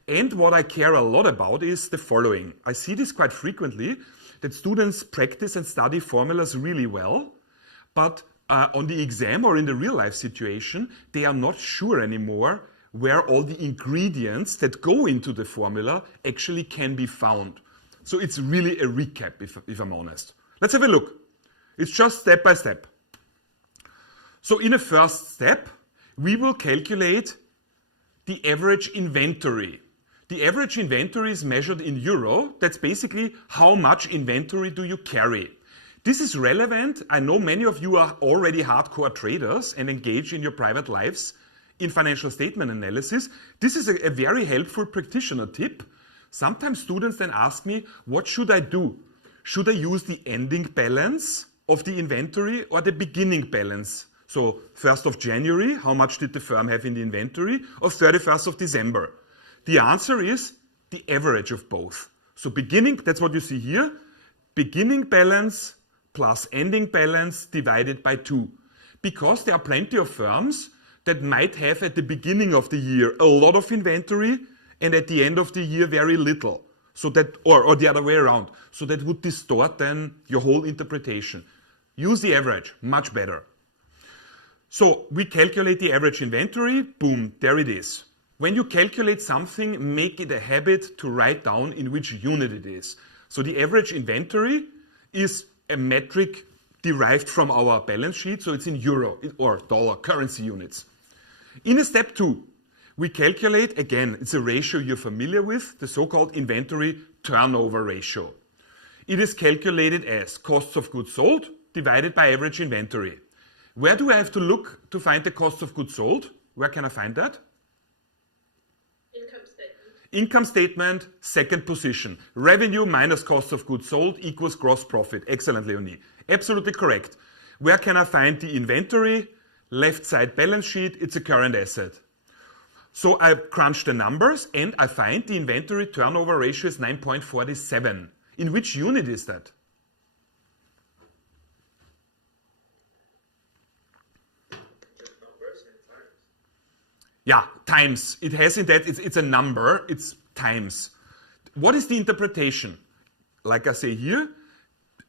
And what I care a lot about is the following. I see this quite frequently, that students practice and study formulas really well, but on the exam or in the real life situation, they are not sure anymore where all the ingredients that go into the formula actually can be found. So it's really a recap, if I'm honest. Let's have a look. It's just step by step. So in a first step, we will calculate the average inventory. The average inventory is measured in euro. That's basically how much inventory do you carry. This is relevant. I know many of you are already hardcore traders and engage in your private lives in financial statement analysis. This is a very helpful practitioner tip. Sometimes students then ask me, what should I do? Should I use the ending balance of the inventory or the beginning balance? So 1st of January, how much did the firm have in the inventory? Or 31st of December? The answer is the average of both. So beginning, that's what you see here, beginning balance plus ending balance divided by 2. Because there are plenty of firms that might have at the beginning of the year a lot of inventory and at the end of the year very little. So that, or the other way around. So that would distort then your whole interpretation. Use the average, much better. So we calculate the average inventory, boom, there it is. When you calculate something, make it a habit to write down in which unit it is. So the average inventory is a metric derived from our balance sheet, so it's in euro or dollar currency units. In a step 2, we calculate, again, it's a ratio you're familiar with, the so-called inventory turnover ratio. It is calculated as costs of goods sold divided by average inventory. Where do I have to look to find the cost of goods sold? Where can I find that? Income statement. Income statement, second position. Revenue minus cost of goods sold equals gross profit. Excellent, Leonie. Absolutely correct. Where can I find the inventory? Left side balance sheet, it's a current asset. So I crunch the numbers and I find the inventory turnover ratio is 9.47. In which unit is that? Yeah, times. It has in that, it's a number, it's times. What is the interpretation? Like I say here,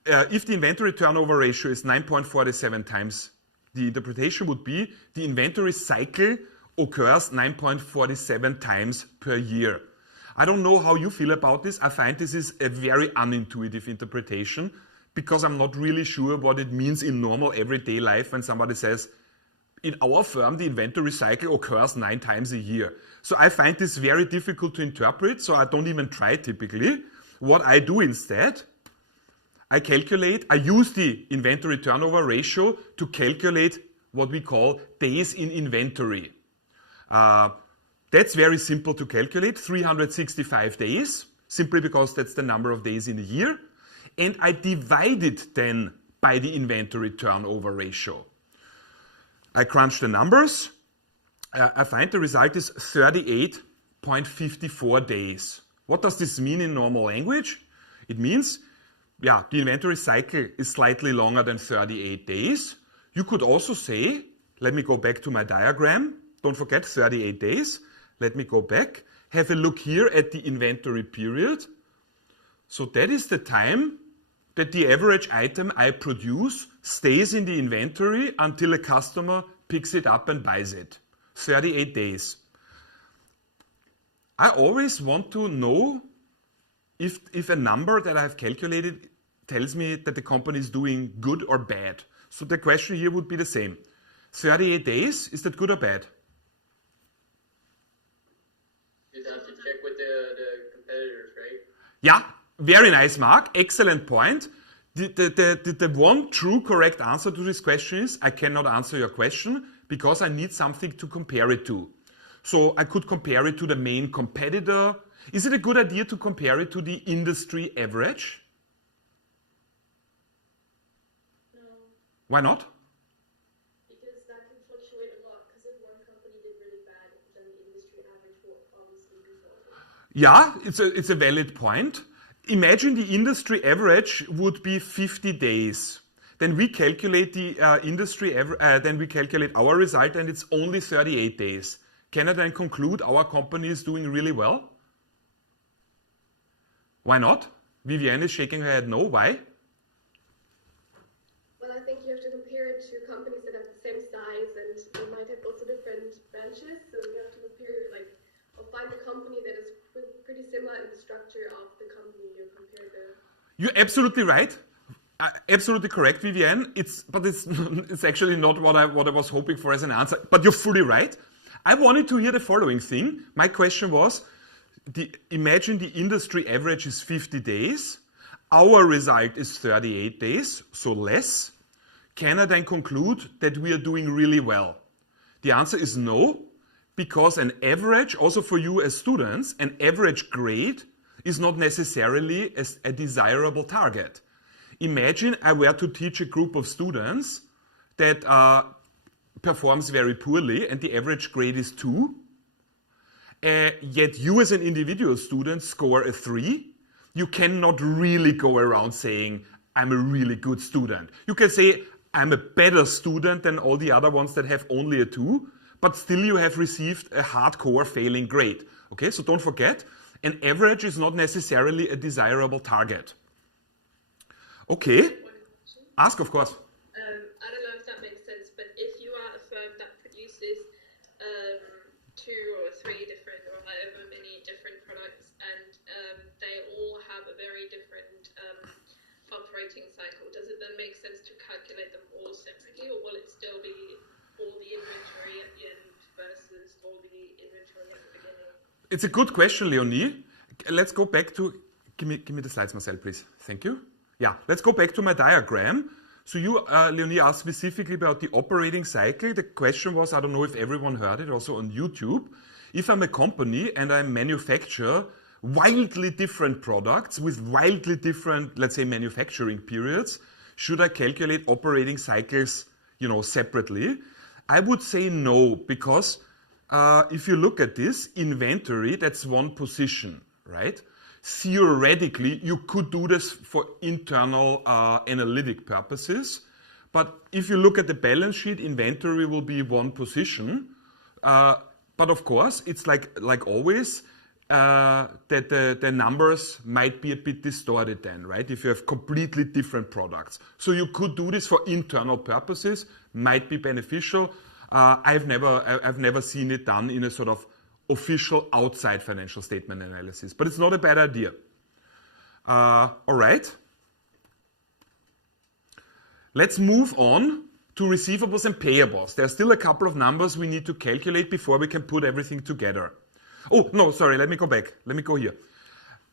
if the inventory turnover ratio is 9.47 times, the interpretation would be the inventory cycle occurs 9.47 times per year. I don't know how you feel about this. I find this is a very unintuitive interpretation because I'm not really sure what it means in normal everyday life when somebody says, in our firm, the inventory cycle occurs 9 times a year. So I find this very difficult to interpret, so I don't even try typically. What I do instead, I use the inventory turnover ratio to calculate what we call days in inventory. That's very simple to calculate, 365 days, simply because that's the number of days in a year. And I divide it then by the inventory turnover ratio. I crunch the numbers. I find the result is 38.54 days. What does this mean in normal language? It means, the inventory cycle is slightly longer than 38 days. You could also say, let me go back to my diagram. Don't forget 38 days. Let me go back. Have a look here at the inventory period. So that is the time that the average item I produce stays in the inventory until a customer picks it up and buys it. 38 days. I always want to know if a number that I have calculated tells me that the company is doing good or bad. So the question here would be the same. 38 days, is that good or bad? You'd have to check with the competitors, right? Yeah, very nice, Mark. Excellent point. The one true correct answer to this question is I cannot answer your question because I need something to compare it to. So I could compare it to the main competitor. Is it a good idea to compare it to the industry average? No, Why not? because that can fluctuate a lot. Because if one company did really bad, then the industry average will obviously be lower. Yeah, it's a valid point. Imagine the industry average would be 50 days. Then we calculate the then we calculate our result and it's only 38 days. Can I then conclude our company is doing really well? Why not? Vivienne is shaking her head no. Why? Well, I think you have to compare it to companies that have the same size and they might have also different branches. So you have to compare, like, or find a company that is pretty similar in the structure of the company you compare the. You're absolutely right. Absolutely correct, Vivienne. It's actually not what I was hoping for as an answer. But you're fully right. I wanted to hear the following thing. My question was, imagine the industry average is 50 days. Our result is 38 days, so less. Can I then conclude that we are doing really well? The answer is no, because an average, also for you as students, an average grade is not necessarily a desirable target. Imagine I were to teach a group of students that performs very poorly and the average grade is 2. Yet you as an individual student score a 3. You cannot really go around saying, I'm a really good student. You can say, I'm a better student than all the other ones that have only a 2, but still you have received a hardcore failing grade. Okay, so don't forget, an average is not necessarily a desirable target. Okay, ask of course. I don't know if that makes sense, but if you are a firm that produces 2 or 3 different or however many different products and they all have a very different operating cycle, does it then make sense to calculate them all separately, or will it still be all the inventory at the end versus all the inventory at the beginning? It's a good question, Leonie. Let's go back to, give me the slides, Marcel, please. Thank you. Yeah, let's go back to my diagram. So you, Leonie, asked specifically about the operating cycle. The question was, I don't know if everyone heard it, also on YouTube. If I'm a company and I manufacture wildly different products with wildly different, let's say, manufacturing periods, should I calculate operating cycles, separately? I would say no, because if you look at this, inventory, that's one position, right? Theoretically, you could do this for internal analytic purposes, but if you look at the balance sheet, inventory will be one position. But of course, it's like always, that the numbers might be a bit distorted then, right? If you have completely different products. So you could do this for internal purposes, might be beneficial. I've never seen it done in a sort of official outside financial statement analysis, but it's not a bad idea. All right. Let's move on to receivables and payables. There's still a couple of numbers we need to calculate before we can put everything together. Oh, no, sorry, let me go back. Let me go here.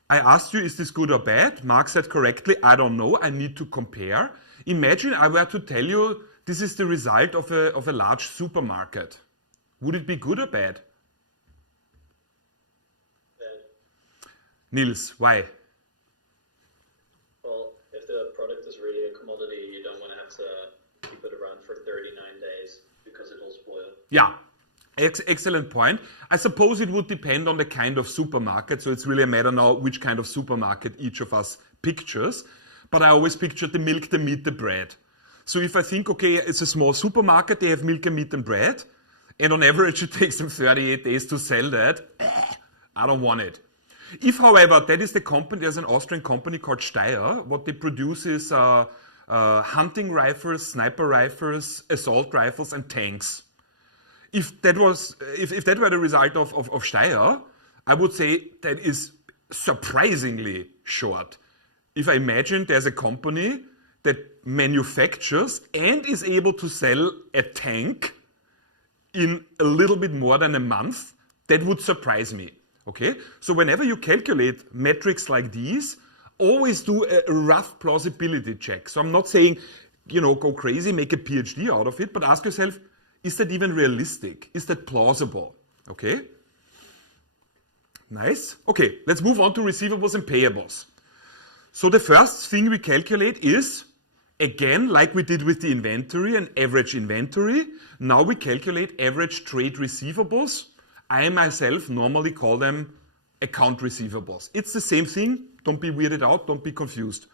I asked you, is this good or bad? Mark said correctly, I don't know, I need to compare. Imagine I were to tell you this is the result of a large supermarket. Would it be good or bad? Niels, why? Well, if the product is really a commodity, you don't want to have to keep it around for 39 days because it'll spoil. Yeah, excellent point. I suppose it would depend on the kind of supermarket, so it's really a matter now which kind of supermarket each of us pictures. But I always picture the milk, the meat, the bread. So if I think, okay, it's a small supermarket, they have milk and meat and bread, and on average it takes them 38 days to sell that, I don't want it. If, however, that is the company, there's an Austrian company called Steyr, what they produce is hunting rifles, sniper rifles, assault rifles, and tanks. If that were the result of Steyr, I would say that is surprisingly short. If I imagine there's a company that manufactures and is able to sell a tank in a little bit more than a month, that would surprise me. Okay, so whenever you calculate metrics like these, always do a rough plausibility check. So I'm not saying, go crazy, make a PhD out of it, but ask yourself, is that even realistic? Is that plausible? Okay, nice. Okay, let's move on to receivables and payables. So the first thing we calculate is, again, like we did with the inventory and average inventory, now we calculate average trade receivables. I myself normally call them account receivables. It's the same thing. Don't be weirded out. Don't be confused.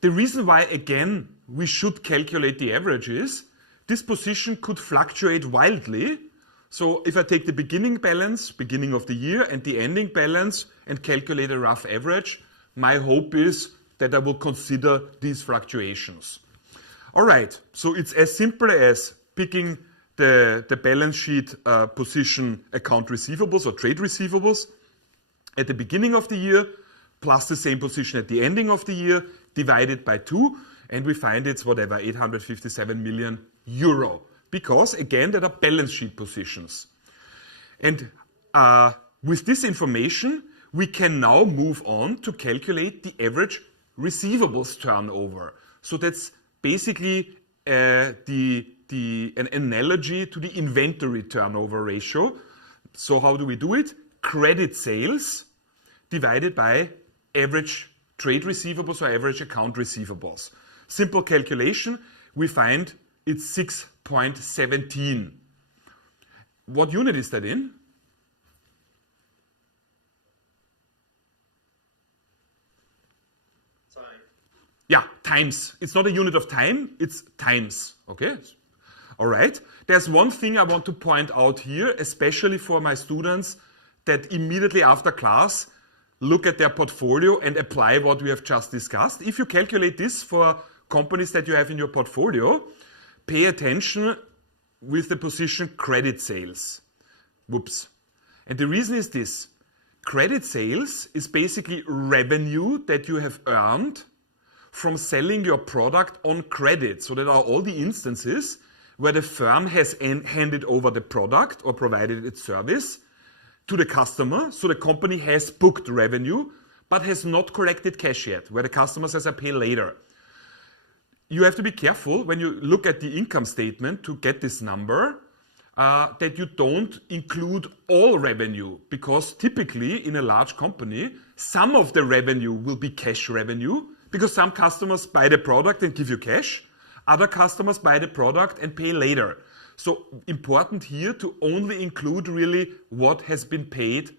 The reason why, again, we should calculate the average is this position could fluctuate wildly. So if I take the beginning balance, beginning of the year, and the ending balance and calculate a rough average, my hope is that I will consider these fluctuations. All right, so it's as simple as picking the balance sheet position account receivables or trade receivables at the beginning of the year, plus the same position at the ending of the year, divided by 2, and we find it's whatever, 857 million euro. Because, again, there are balance sheet positions. And with this information, we can now move on to calculate the average receivables turnover. So that's basically an analogy to the inventory turnover ratio. So how do we do it? Credit sales divided by average trade receivables or average account receivables. Simple calculation, we find it's 6.17. What unit is that in? Time. Yeah, times. It's not a unit of time, it's times. Okay? All right. There's one thing I want to point out here, especially for my students that immediately after class look at their portfolio and apply what we have just discussed. If you calculate this for companies that you have in your portfolio, pay attention with the position credit sales. Whoops. And the reason is this. Credit sales is basically revenue that you have earned from selling your product on credit. So there are all the instances where the firm has handed over the product or provided its service to the customer. So the company has booked revenue, but has not collected cash yet, where the customer says, I pay later. You have to be careful when you look at the income statement to get this number, that you don't include all revenue, because typically in a large company, some of the revenue will be cash revenue, because some customers buy the product and give you cash, other customers buy the product and pay later. So important here to only include really what has been paid,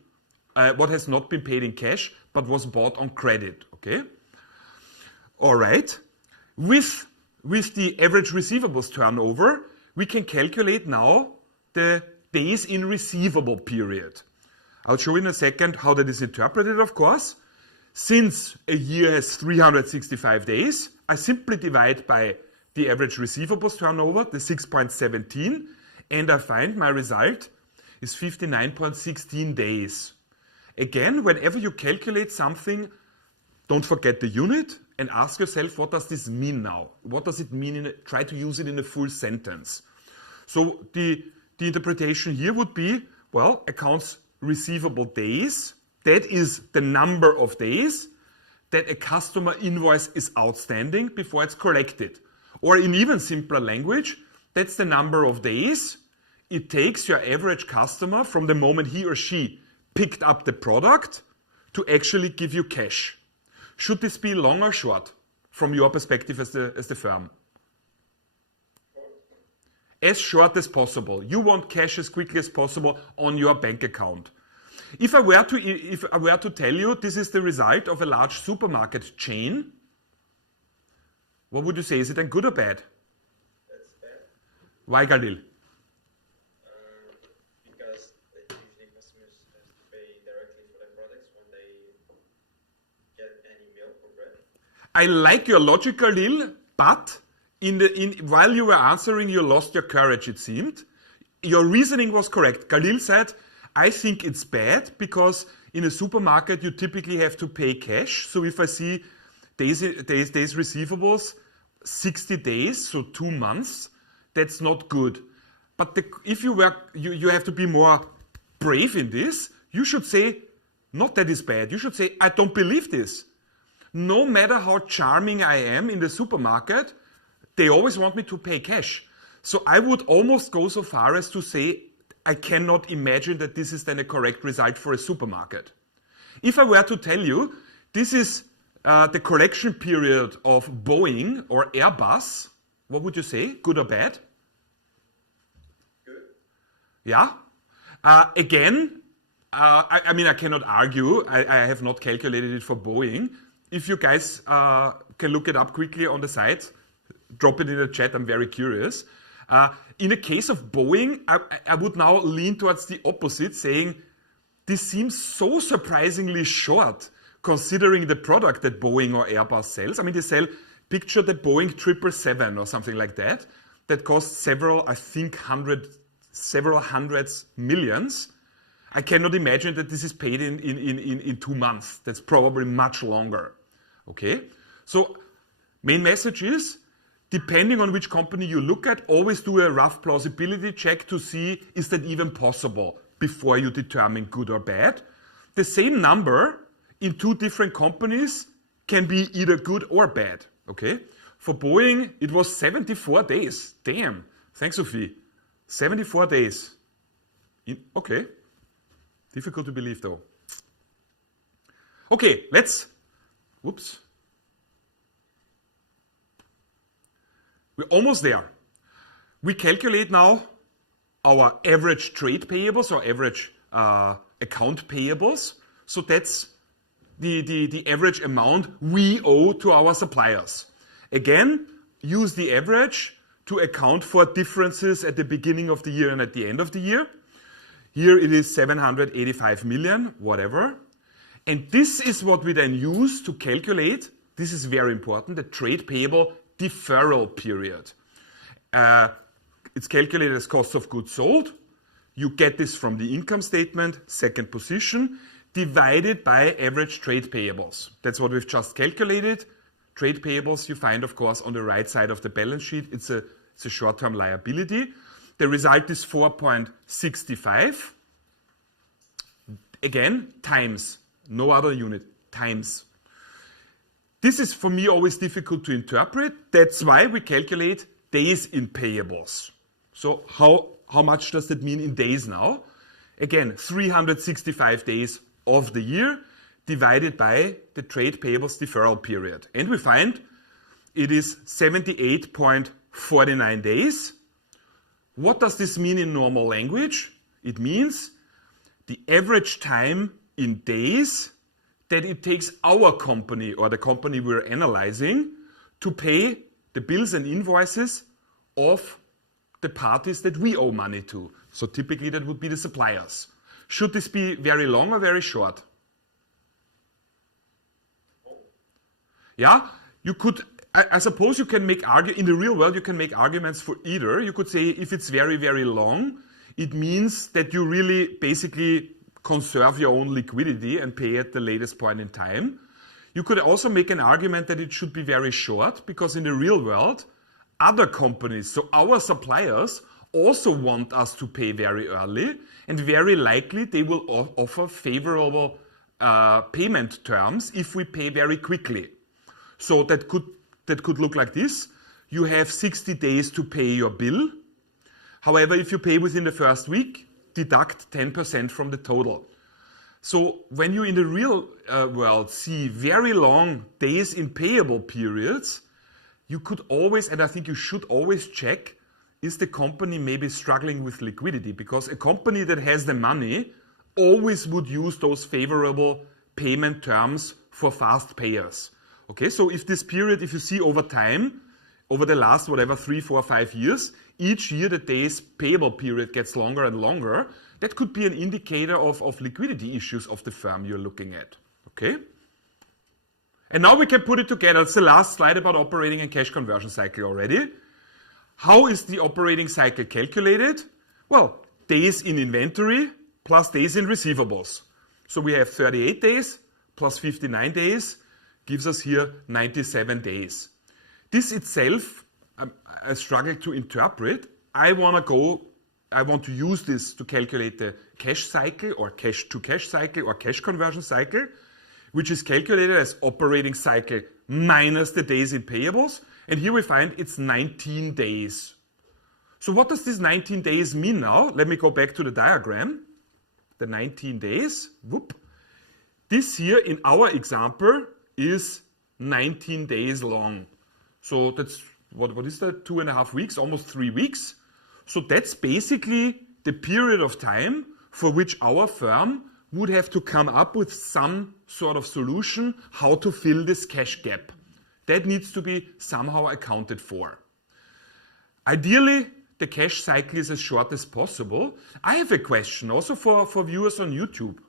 what has not been paid in cash, but was bought on credit, okay? All right. With the average receivables turnover, we can calculate now the days in receivable period. I'll show in a second how that is interpreted, of course. Since a year has 365 days, I simply divide by the average receivables turnover, the 6.17, and I find my result is 59.16 days. Again, whenever you calculate something, don't forget the unit and ask yourself, what does this mean now? What does it mean? Try to use it in a full sentence. So the interpretation here would be, well, accounts receivable days, that is the number of days that a customer invoice is outstanding before it's collected. Or in even simpler language, that's the number of days it takes your average customer from the moment he or she picked up the product to actually give you cash. Should this be long or short from your perspective as the firm? As short as possible. You want cash as quickly as possible on your bank account. If I were to tell you this is the result of a large supermarket chain, what would you say? Is it then good or bad? That's bad. Why, Galil? Because usually customers have to pay directly for their products when they get any milk or bread. I like your logic, Galil, but while you were answering, you lost your courage, it seemed. Your reasoning was correct. Galil said, I think it's bad because in a supermarket you typically have to pay cash. So if I see days receivables, 60 days, so 2 months, that's not good. But if you have to be more brave in this, you should say, not that is bad. You should say, I don't believe this. No matter how charming I am in the supermarket, they always want me to pay cash. So I would almost go so far as to say, I cannot imagine that this is then a correct result for a supermarket. If I were to tell you, this is the collection period of Boeing or Airbus, what would you say? Good or bad? Good. Yeah. Again, I mean, I cannot argue. I have not calculated it for Boeing. If you guys can look it up quickly on the site, drop it in the chat. I'm very curious. In the case of Boeing, I would now lean towards the opposite, saying this seems so surprisingly short considering the product that Boeing or Airbus sells. I mean, they sell, picture the Boeing 777 or something like that, that costs several hundreds millions. I cannot imagine that this is paid in 2 months. That's probably much longer. Okay? So, main message is, depending on which company you look at, always do a rough plausibility check to see, is that even possible before you determine good or bad. The same number in 2 different companies can be either good or bad. Okay? For Boeing, it was 74 days. Damn. Thanks, Sophie. 74 days. Okay. Difficult to believe, though. Okay, whoops. We're almost there. We calculate now our average trade payables or average account payables. So that's the average amount we owe to our suppliers. Again, use the average to account for differences at the beginning of the year and at the end of the year. Here it is 785 million, whatever. And this is what we then use to calculate, this is very important, the trade payable deferral period. It's calculated as cost of goods sold. You get this from the income statement, second position, divided by average trade payables. That's what we've just calculated. Trade payables you find, of course, on the right side of the balance sheet. It's a short-term liability. The result is 4.65. Again, times. No other unit. Times. This is, for me, always difficult to interpret. That's why we calculate days in payables. So how much does that mean in days now? Again, 365 days of the year divided by the trade payables deferral period. And we find it is 78.49 days. What does this mean in normal language? It means the average time in days that it takes our company or the company we're analyzing to pay the bills and invoices of the parties that we owe money to. So typically that would be the suppliers. Should this be very long or very short? Yeah, you could, I suppose you can make in the real world you can make arguments for either. You could say if it's very, very long, it means that you really basically conserve your own liquidity and pay at the latest point in time. You could also make an argument that it should be very short because in the real world, other companies, so our suppliers, also want us to pay very early and very likely they will offer favorable payment terms if we pay very quickly. So that could look like this. You have 60 days to pay your bill. However, if you pay within the first week, deduct 10% from the total. So when you in the real world see very long days in payable periods, you could always, and I think you should always check, is the company maybe struggling with liquidity? Because a company that has the money always would use those favorable payment terms for fast payers. Okay, so if this period, if you see over time, over the last, 3, 4, 5 years, each year the days payable period gets longer and longer, that could be an indicator of liquidity issues of the firm you're looking at. Okay? And now we can put it together. It's the last slide about operating and cash conversion cycle already. How is the operating cycle calculated? Well, days in inventory plus days in receivables. So we have 38 days plus 59 days gives us here 97 days. This itself, I struggle to interpret. I want to use this to calculate the cash cycle or cash to cash cycle or cash conversion cycle, which is calculated as operating cycle minus the days in payables. And here we find it's 19 days. So what does this 19 days mean now? Let me go back to the diagram. The 19 days, whoop. This here in our example is 19 days long. So that's, what is that, 2.5 weeks, almost 3 weeks. So that's basically the period of time for which our firm would have to come up with some sort of solution how to fill this cash gap. That needs to be somehow accounted for. Ideally, the cash cycle is as short as possible. I have a question also for viewers on YouTube.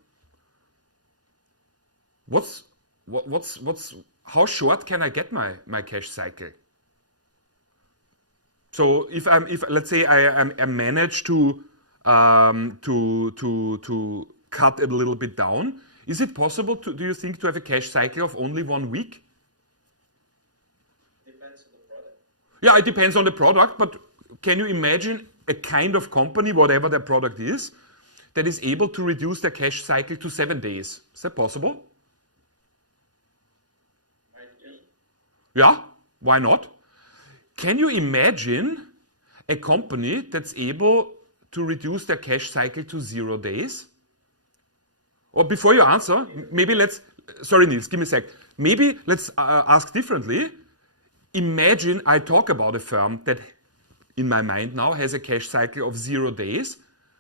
how short can I get my cash cycle? So if let's say I manage to cut it a little bit down, is it possible do you think, to have a cash cycle of only 1 week? Depends on the product. Yeah, it depends on the product, but can you imagine a kind of company, whatever their product is, that is able to reduce their cash cycle to 7 days? Is that possible? Yeah, why not? Can you imagine a company that's able to reduce their cash cycle to 0 days? Or before you answer, maybe sorry Niels, give me a sec. Maybe let's ask differently. Imagine I talk about a firm that in my mind now has a cash cycle of 0 days.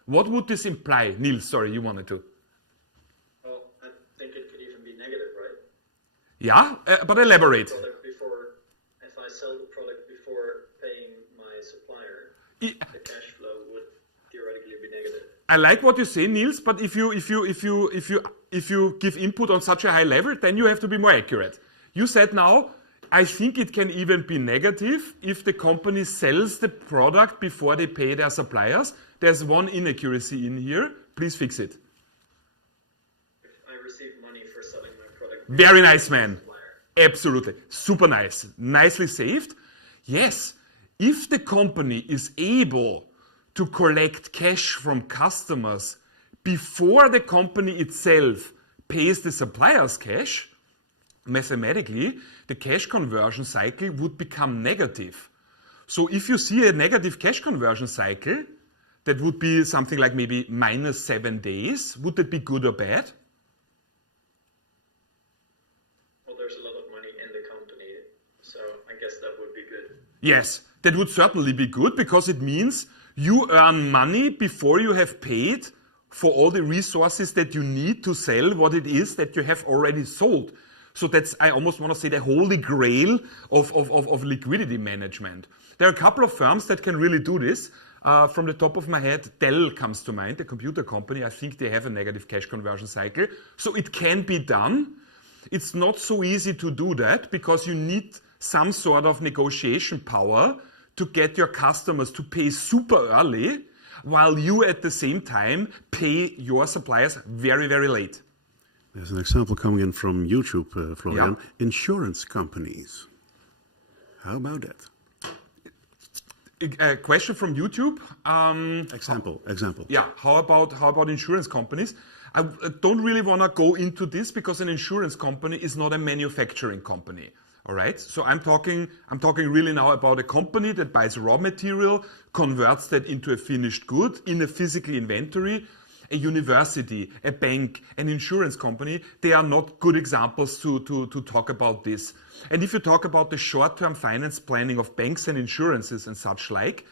What would this imply? Niels, sorry, you wanted to. Well, I think it could even be negative, right? Yeah, but elaborate. If I sell the product before paying my supplier, the cash flow would theoretically be negative. I like what you say, Niels, but if you give input on such a high level, then you have to be more accurate. You said now, I think it can even be negative if the company sells the product before they pay their suppliers. There's one inaccuracy in here. Please fix it. If I receive money for selling my product. Very nice, man. Absolutely. Super nice. Nicely saved. Yes, if the company is able to collect cash from customers before the company itself pays the supplier's cash, mathematically, the cash conversion cycle would become negative. So if you see a negative cash conversion cycle, that would be something like maybe -7 days. Would that be good or bad? Well, there's a lot of money in the company, so I guess that would be good. Yes, that would certainly be good because it means you earn money before you have paid for all the resources that you need to sell what it is that you have already sold. So that's, I almost want to say, the holy grail of liquidity management. There are a couple of firms that can really do this. From the top of my head, Dell comes to mind, the computer company. I think they have a negative cash conversion cycle. So it can be done. It's not so easy to do that because you need some sort of negotiation power to get your customers to pay super early, while you at the same time pay your suppliers very, very late. There's an example coming in from YouTube, Florian. Yeah. Insurance companies. How about that? A question from YouTube. Example. Yeah, how about insurance companies? I don't really want to go into this because an insurance company is not a manufacturing company. All right, so I'm talking really now about a company that buys raw material, converts that into a finished good in a physical inventory. A university, a bank, an insurance company, they are not good examples to talk about this. And if you talk about the short-term finance planning of banks and insurances and such like,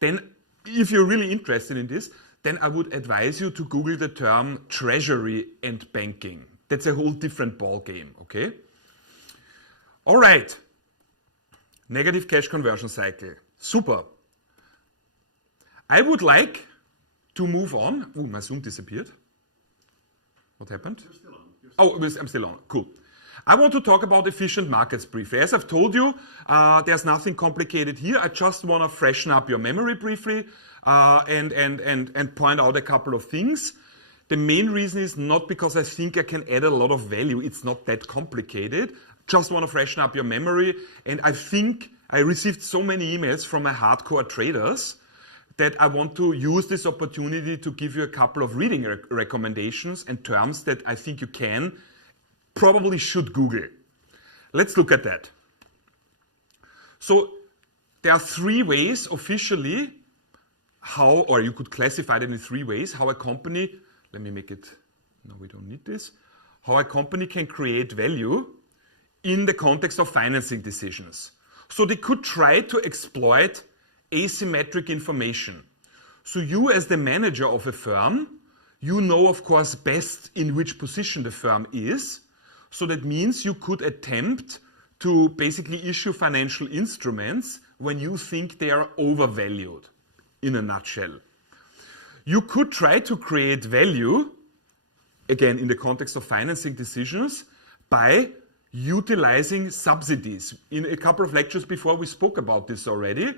then if you're really interested in this, then I would advise you to Google the term treasury and banking. That's a whole different ball game, okay? All right, negative cash conversion cycle, super. I would like to move on. Oh, my Zoom disappeared. What happened? You're still on. I'm still on, cool. I want to talk about efficient markets briefly. As I've told you, there's nothing complicated here. I just want to freshen up your memory briefly and point out a couple of things. The main reason is not because I think I can add a lot of value. It's not that complicated. Just want to freshen up your memory. And I think I received so many emails from my hardcore traders that I want to use this opportunity to give you a couple of reading recommendations and terms that I think you probably should Google. Let's look at that. So there are 3 ways officially or you could classify them in 3 ways, how a company, let me make it, no, we don't need this, how a company can create value in the context of financing decisions. So they could try to exploit asymmetric information. So you as the manager of a firm, you know of course best in which position the firm is. So that means you could attempt to basically issue financial instruments when you think they are overvalued, in a nutshell. You could try to create value, again in the context of financing decisions, by utilizing subsidies. In a couple of lectures before, we spoke about this already.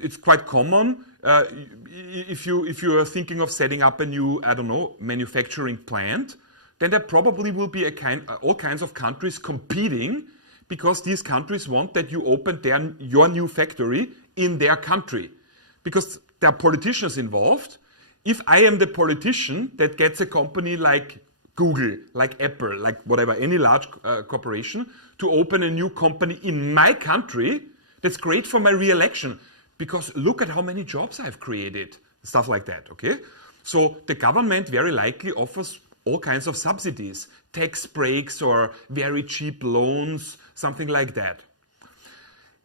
It's quite common if you are thinking of setting up a new, I don't know, manufacturing plant, then there probably will be all kinds of countries competing because these countries want that you open your new factory in their country. Because there are politicians involved. If I am the politician that gets a company like Google, like Apple, like whatever, any large corporation, to open a new company in my country, that's great for my re-election. Because look at how many jobs I've created, stuff like that, okay? So the government very likely offers all kinds of subsidies, tax breaks or very cheap loans, something like that.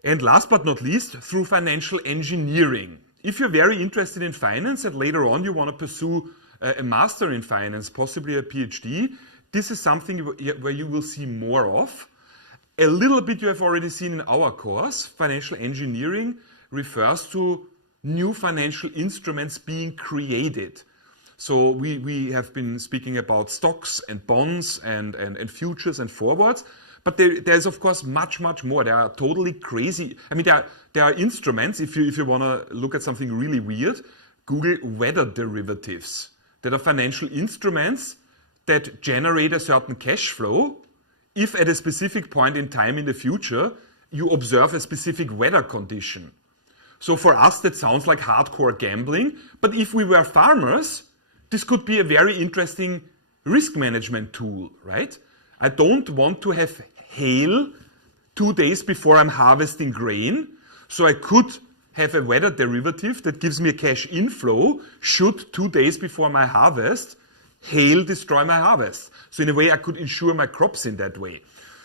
And last but not least, through financial engineering. If you're very interested in finance and later on you want to pursue a master in finance, possibly a PhD, this is something where you will see more of. A little bit you have already seen in our course. Financial engineering refers to new financial instruments being created. So we have been speaking about stocks and bonds and futures and forwards, but there's of course much more. There are totally crazy. I mean, there are instruments. If you want to look at something really weird, Google weather derivatives. That are financial instruments that generate a certain cash flow if at a specific point in time in the future you observe a specific weather condition. So for us that sounds like hardcore gambling, but if we were farmers, this could be a very interesting risk management tool, right? I don't want to have hail 2 days before I'm harvesting grain, so I could have a weather derivative that gives me a cash inflow should 2 days before my harvest hail destroy my harvest. So in a way I could insure my crops in that way.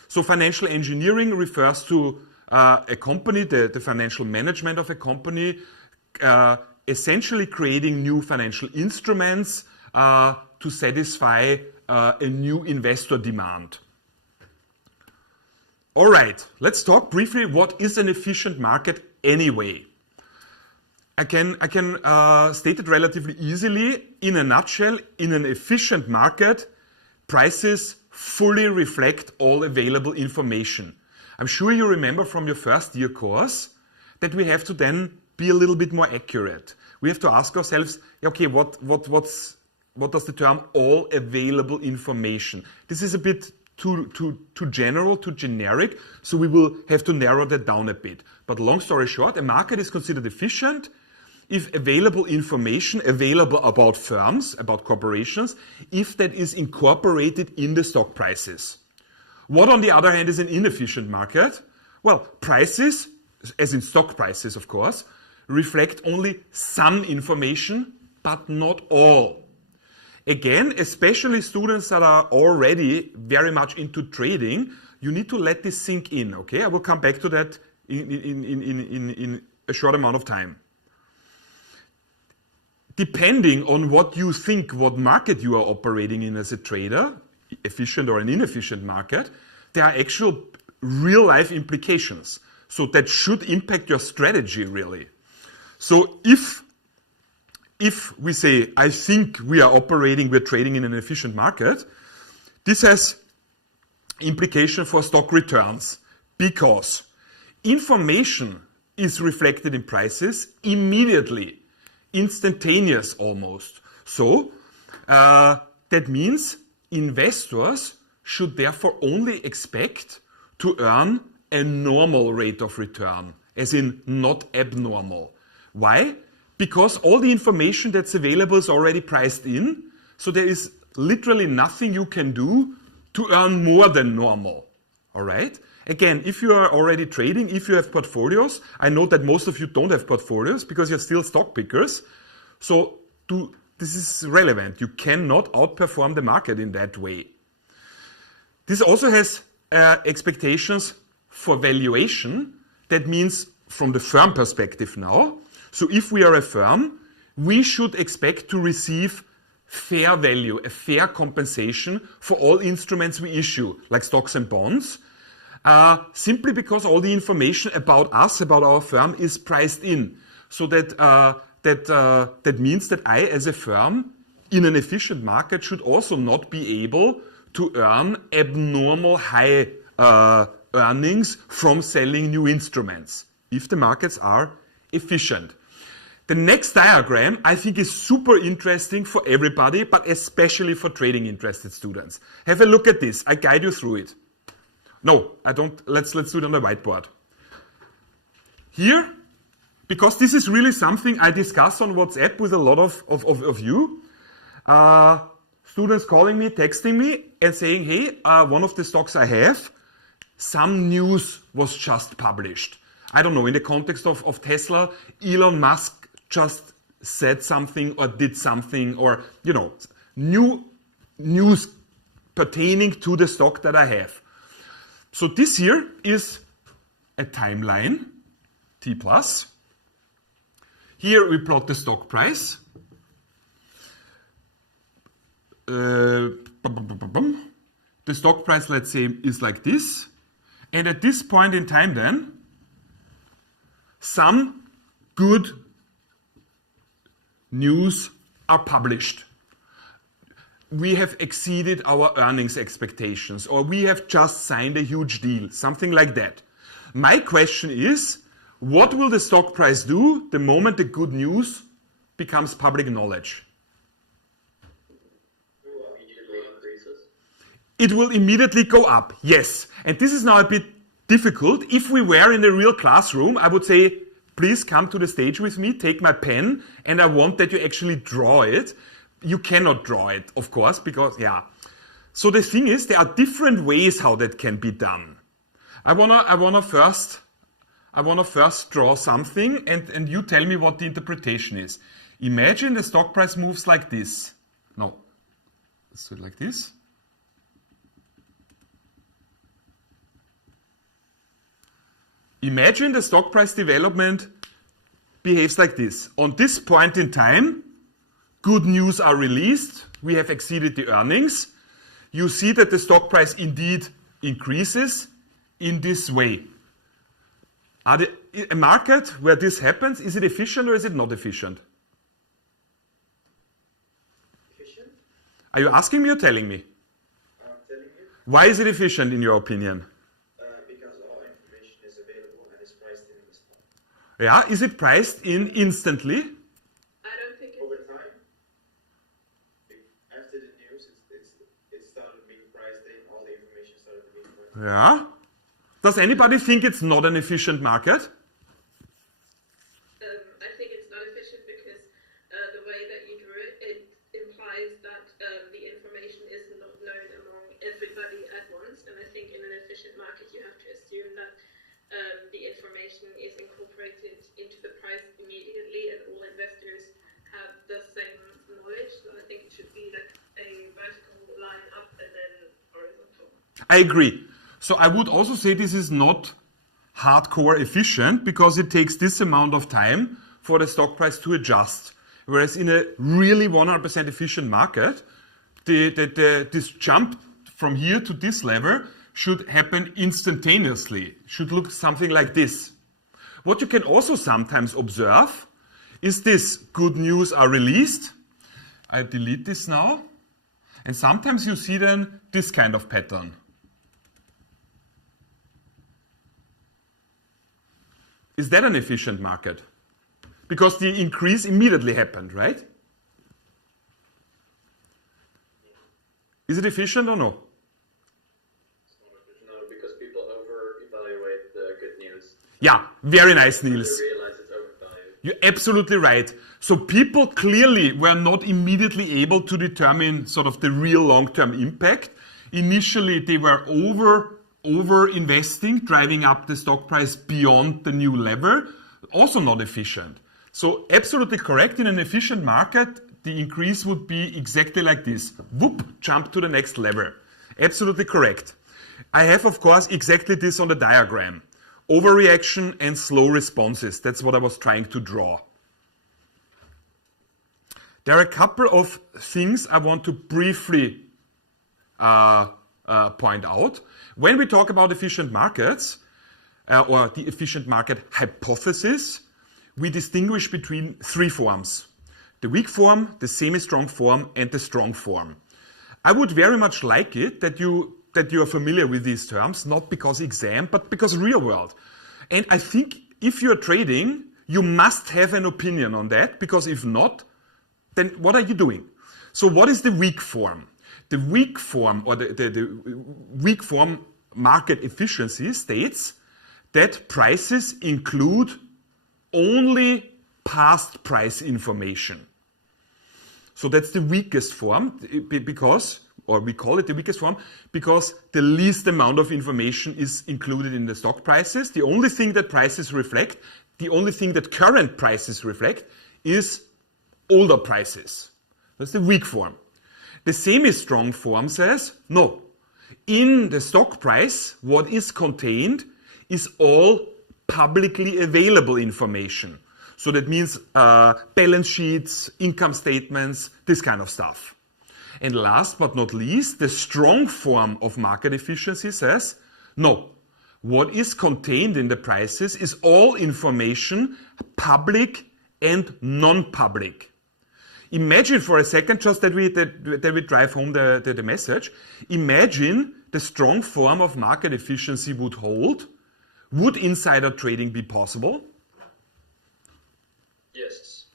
So financial engineering refers to a company, the financial management of a company, essentially creating new financial instruments to satisfy a new investor demand. All right, let's talk briefly what is an efficient market anyway. I can state it relatively easily. In a nutshell, in an efficient market, prices fully reflect all available information. I'm sure you remember from your first year course that we have to then be a little bit more accurate. We have to ask ourselves, okay, what does the term all available information? This is a bit too general, too generic, so we will have to narrow that down a bit. But long story short, a market is considered efficient if available information available about firms, about corporations, if that is incorporated in the stock prices. What, on the other hand, is an inefficient market? Well, prices, as in stock prices, of course, reflect only some information, but not all. Again, especially students that are already very much into trading, you need to let this sink in, okay? I will come back to that in a short amount of time. Depending on what you think, what market you are operating in as a trader, efficient or an inefficient market, there are actual real-life implications. So that should impact your strategy, really. So if we say, I think we're trading in an efficient market, this has implication for stock returns because information is reflected in prices immediately, instantaneous almost. So that means investors should therefore only expect to earn a normal rate of return, as in not abnormal. Why? Because all the information that's available is already priced in, so there is literally nothing you can do to earn more than normal. All right? Again, if you are already trading, if you have portfolios, I know that most of you don't have portfolios because you're still stock pickers. So this is relevant. You cannot outperform the market in that way. This also has expectations for valuation. That means from the firm perspective now. So if we are a firm, we should expect to receive fair value, a fair compensation for all instruments we issue, like stocks and bonds, simply because all the information about us, about our firm, is priced in. So that means that I, as a firm, in an efficient market, should also not be able to earn abnormal high earnings from selling new instruments, if the markets are efficient. The next diagram I think is super interesting for everybody, but especially for trading interested students. Have a look at this. I guide you through it. No, I don't. Let's do it on the whiteboard. Here, because this is really something I discuss on WhatsApp with a lot of you. Students calling me, texting me, and saying, hey, one of the stocks I have, some news was just published. I don't know, in the context of Tesla, Elon Musk just said something or did something, or, you know, new news pertaining to the stock that I have. So this here is a timeline, T plus. Here we plot the stock price. The stock price, let's say, is like this. And at this point in time then, some good news are published. We have exceeded our earnings expectations, or we have just signed a huge deal, something like that. My question is, what will the stock price do the moment the good news becomes public knowledge? It will immediately go up, yes. And this is now a bit difficult. If we were in a real classroom, I would say, please come to the stage with me, take my pen, and I want that you actually draw it. You cannot draw it, of course, because, yeah. So the thing is, there are different ways how that can be done. I wanna first draw something, and you tell me what the interpretation is. Imagine the stock price moves like this. No, let's do it like this. Imagine the stock price development behaves like this. On this point in time, good news are released. We have exceeded the earnings. You see that the stock price indeed increases in this way. A market where this happens, is it efficient or is it not efficient? Efficient? Are you asking me or telling me? I'm telling you. Why is it efficient in your opinion? Because all information is available and is priced in the stock. Yeah, is it priced in instantly? I don't think it's Over time, after the news, it started being priced in, all the information started being priced in. Yeah. Does anybody think it's not an efficient market? I think it's not efficient because the way that you drew it, it implies that the information is not known among everybody at once. And I think in an efficient market, you have to assume that the information is incorporated into the price immediately, and all investors have the same knowledge. So I think it should be like a vertical line up and then horizontal. I agree. So I would also say this is not hardcore efficient because it takes this amount of time for the stock price to adjust. Whereas in a really 100% efficient market, this jump from here to this level should happen instantaneously, should look something like this. What you can also sometimes observe is this: good news are released. I delete this now. And sometimes you see then this kind of pattern. Is that an efficient market? Because the increase immediately happened, right? Is it efficient or no? No, because people over-evaluate the good news. Yeah, very nice, Niels. They realize it's overvalued. You're absolutely right. So people clearly were not immediately able to determine sort of the real long-term impact. Initially, they were over investing, driving up the stock price beyond the new level, also not efficient. So absolutely correct. In an efficient market, the increase would be exactly like this. Whoop, jump to the next level. Absolutely correct. I have, of course, exactly this on the diagram. Overreaction and slow responses. That's what I was trying to draw. There are a couple of things I want to briefly point out. When we talk about efficient markets, or the efficient market hypothesis, we distinguish between three forms: the weak form, the semi-strong form, and the strong form. I would very much like it that you are familiar with these terms, not because exam, but because real world. And I think if you're trading, you must have an opinion on that, because if not, then what are you doing? So what is the weak form? The weak form, or the weak form market efficiency, states that prices include only past price information. So that's the weakest form, because, or we call it the weakest form, because the least amount of information is included in the stock prices. The only thing that prices reflect, the only thing that current prices reflect, is older prices. That's the weak form. The semi-strong form says, no, in the stock price, what is contained is all publicly available information. So that means balance sheets, income statements, this kind of stuff. And last but not least, the strong form of market efficiency says, no, what is contained in the prices is all information, public and non-public. Imagine for a second, just that we drive home the message, imagine the strong form of market efficiency would hold. Would insider trading be possible? Yes.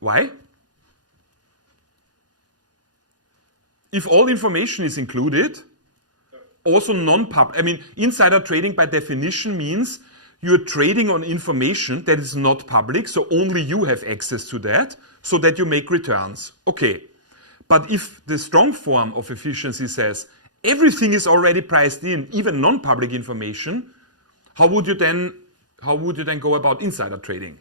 Why? If all information is included, also non-public, I mean, insider trading by definition means you're trading on information that is not public, so only you have access to that, so that you make returns. Okay. But if the strong form of efficiency says everything is already priced in, even non-public information, how would you then go about insider trading?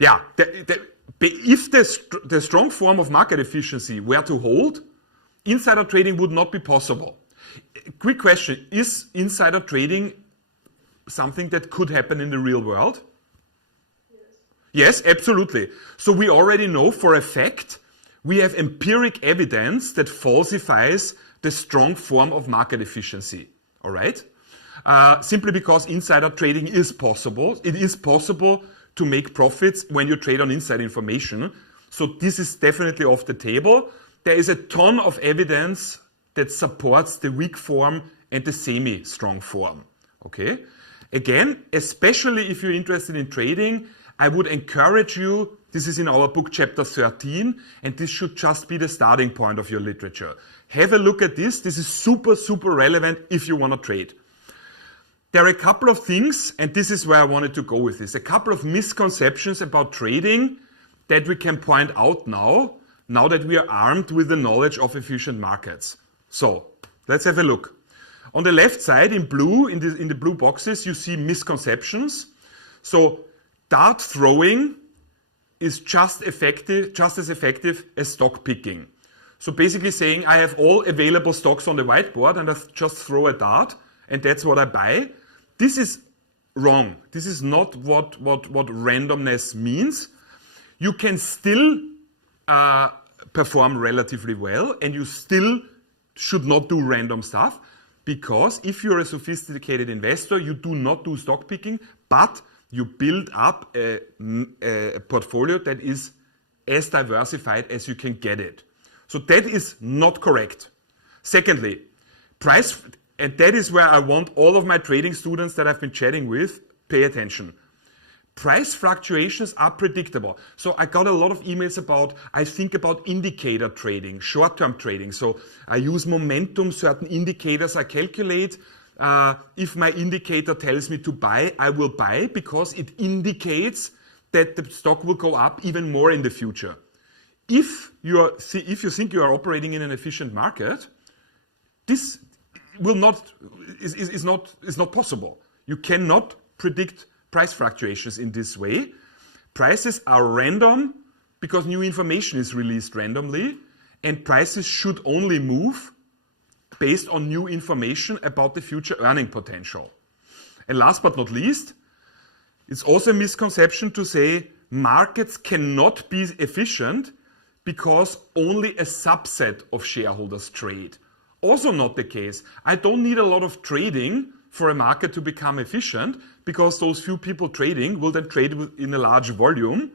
Yeah, if the strong form of market efficiency were to hold, insider trading would not be possible. Quick question, is insider trading something that could happen in the real world? Yes, absolutely. So we already know for a fact, we have empiric evidence that falsifies the strong form of market efficiency. All right? Simply because insider trading is possible. It is possible to make profits when you trade on inside information. So this is definitely off the table. There is a ton of evidence that supports the weak form and the semi-strong form. Okay? Again, especially if you're interested in trading, I would encourage you, this is in our book chapter 13, and this should just be the starting point of your literature. Have a look at this. This is super, super relevant if you want to trade. There are a couple of things, and this is where I wanted to go with this, a couple of misconceptions about trading that we can point out now that we are armed with the knowledge of efficient markets. So, let's have a look. On the left side, in blue, in the blue boxes, you see misconceptions. So, dart throwing is just as effective as stock picking. So basically saying I have all available stocks on the whiteboard and I just throw a dart and that's what I buy. This is wrong. This is not what randomness means. You can still perform relatively well and you still should not do random stuff, because if you're a sophisticated investor, you do not do stock picking, but you build up a portfolio that is as diversified as you can get it. So that is not correct. Secondly, price, and that is where I want all of my trading students that I've been chatting with, pay attention. Price fluctuations are predictable. So I got a lot of emails I think about indicator trading, short-term trading. So I use momentum, certain indicators I calculate. If my indicator tells me to buy, I will buy because it indicates that the stock will go up even more in the future. If you think you are operating in an efficient market, this is not possible. You cannot predict price fluctuations in this way. Prices are random because new information is released randomly, and prices should only move based on new information about the future earning potential. And last but not least, it's also a misconception to say markets cannot be efficient because only a subset of shareholders trade. Also not the case. I don't need a lot of trading for a market to become efficient, because those few people trading will then trade in a large volume.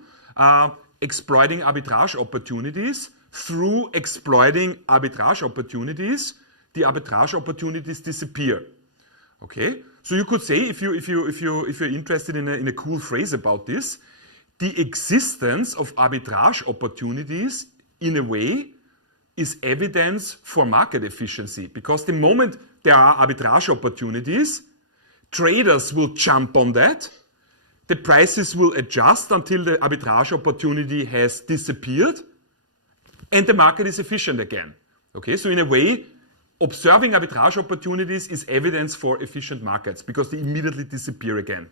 exploiting arbitrage opportunities. Through exploiting arbitrage opportunities, the arbitrage opportunities disappear. Okay, so you could say, if you're interested in a cool phrase about this, the existence of arbitrage opportunities, in a way, is evidence for market efficiency, because the moment there are arbitrage opportunities, traders will jump on that, the prices will adjust until the arbitrage opportunity has disappeared, and the market is efficient again. Okay, so in a way, observing arbitrage opportunities is evidence for efficient markets, because they immediately disappear again.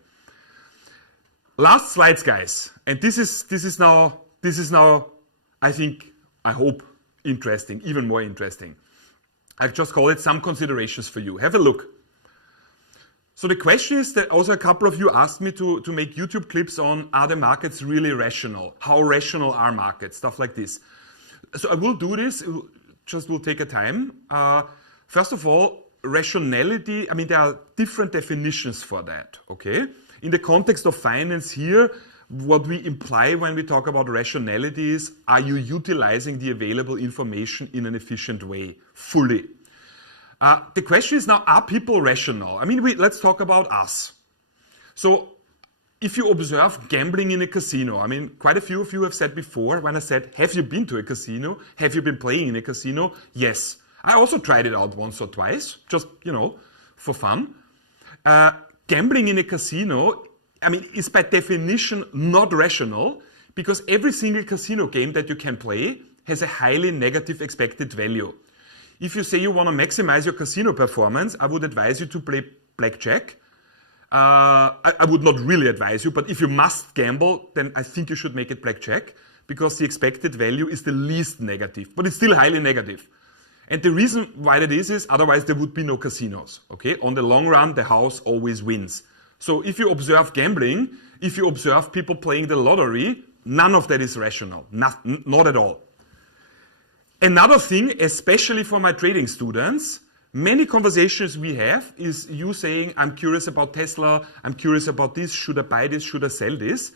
Last slides, guys, and this is now, I hope, interesting, even more interesting. I've just called it some considerations for you. Have a look. So the question is that also a couple of you asked me to make YouTube clips on, are the markets really rational? How rational are markets? Stuff like this. So I will do this, just will take a time. First of all, rationality, I mean, there are different definitions for that, okay? In the context of finance here, what we imply when we talk about rationality is, are you utilizing the available information in an efficient way, fully? The question is now, are people rational? I mean, let's talk about us. So if you observe gambling in a casino, I mean, quite a few of you have said before, when I said, have you been to a casino? Have you been playing in a casino? Yes. I also tried it out once or twice, just, for fun. Gambling in a casino, I mean, is by definition not rational, because every single casino game that you can play has a highly negative expected value. If you say you want to maximize your casino performance, I would advise you to play blackjack. I would not really advise you, but if you must gamble, then I think you should make it blackjack, because the expected value is the least negative, but it's still highly negative. And the reason why that is otherwise there would be no casinos. Okay? On the long run, the house always wins. So if you observe gambling, if you observe people playing the lottery, none of that is rational. Not at all. Another thing, especially for my trading students, many conversations we have is you saying, I'm curious about Tesla, I'm curious about this, should I buy this, should I sell this?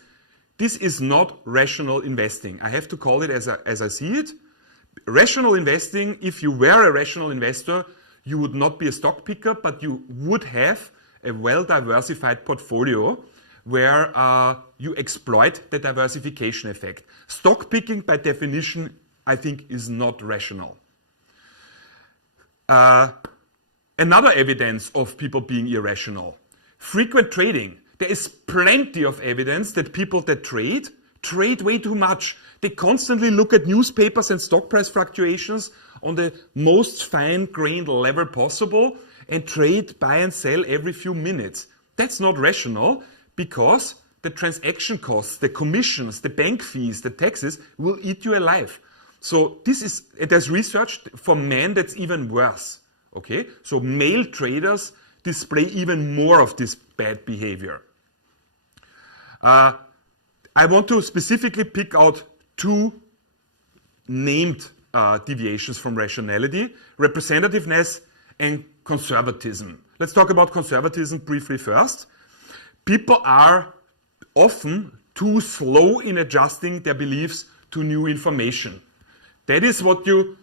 This is not rational investing. I have to call it as I see it. Rational investing, if you were a rational investor, you would not be a stock picker, but you would have a well-diversified portfolio where you exploit the diversification effect. Stock picking, by definition, I think, is not rational. Another evidence of people being irrational. Frequent trading. There is plenty of evidence that people that trade way too much. They constantly look at newspapers and stock price fluctuations on the most fine-grained level possible and trade, buy and sell every few minutes. That's not rational, because the transaction costs, the commissions, the bank fees, the taxes will eat you alive. So there's research for men that's even worse. Okay? So male traders display even more of this bad behavior. I want to specifically pick out two named deviations from rationality: representativeness and conservatism. Let's talk about conservatism briefly first. People are often too slow in adjusting their beliefs to new information. That is what you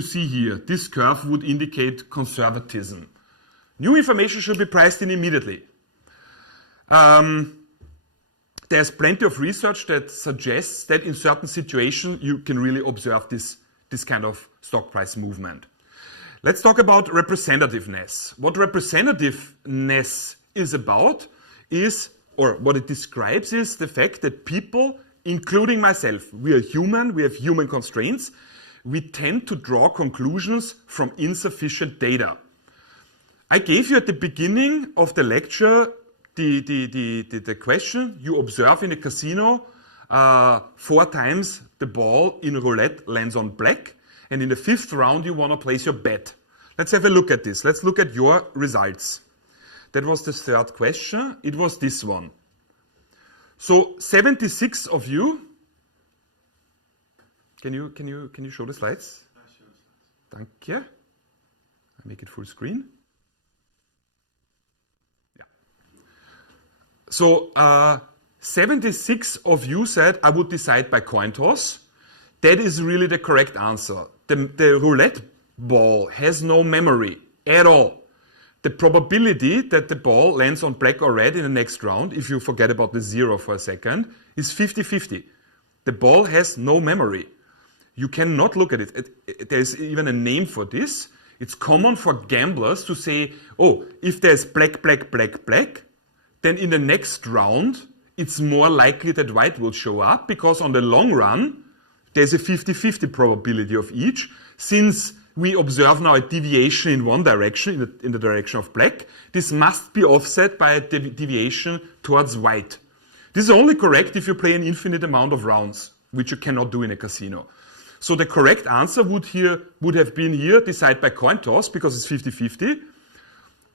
see here. This curve would indicate conservatism. New information should be priced in immediately. There's plenty of research that suggests that in certain situations you can really observe this kind of stock price movement. Let's talk about representativeness. What representativeness is about is, or what it describes is, the fact that people, including myself, we are human, we have human constraints, we tend to draw conclusions from insufficient data. I gave you at the beginning of the lecture the question: you observe in a casino 4 times the ball in roulette lands on black, and in the 5th round you want to place your bet. Let's have a look at this. Let's look at your results. That was the 3rd question. It was this one. So 76 of you. Can you show the slides? Danke. I make it full screen. So 76 of you said I would decide by coin toss. That is really the correct answer. The roulette ball has no memory at all. The probability that the ball lands on black or red in the next round, if you forget about the 0 for a second, is 50-50. The ball has no memory. You cannot look at it. There's even a name for this. It's common for gamblers to say, oh, if there's black, black, black, black, then in the next round, it's more likely that white will show up, because on the long run, there's a 50-50 probability of each. Since we observe now a deviation in one direction, in the direction of black, this must be offset by a deviation towards white. This is only correct if you play an infinite amount of rounds, which you cannot do in a casino. So the correct answer would have been here, decide by coin toss, because it's 50-50.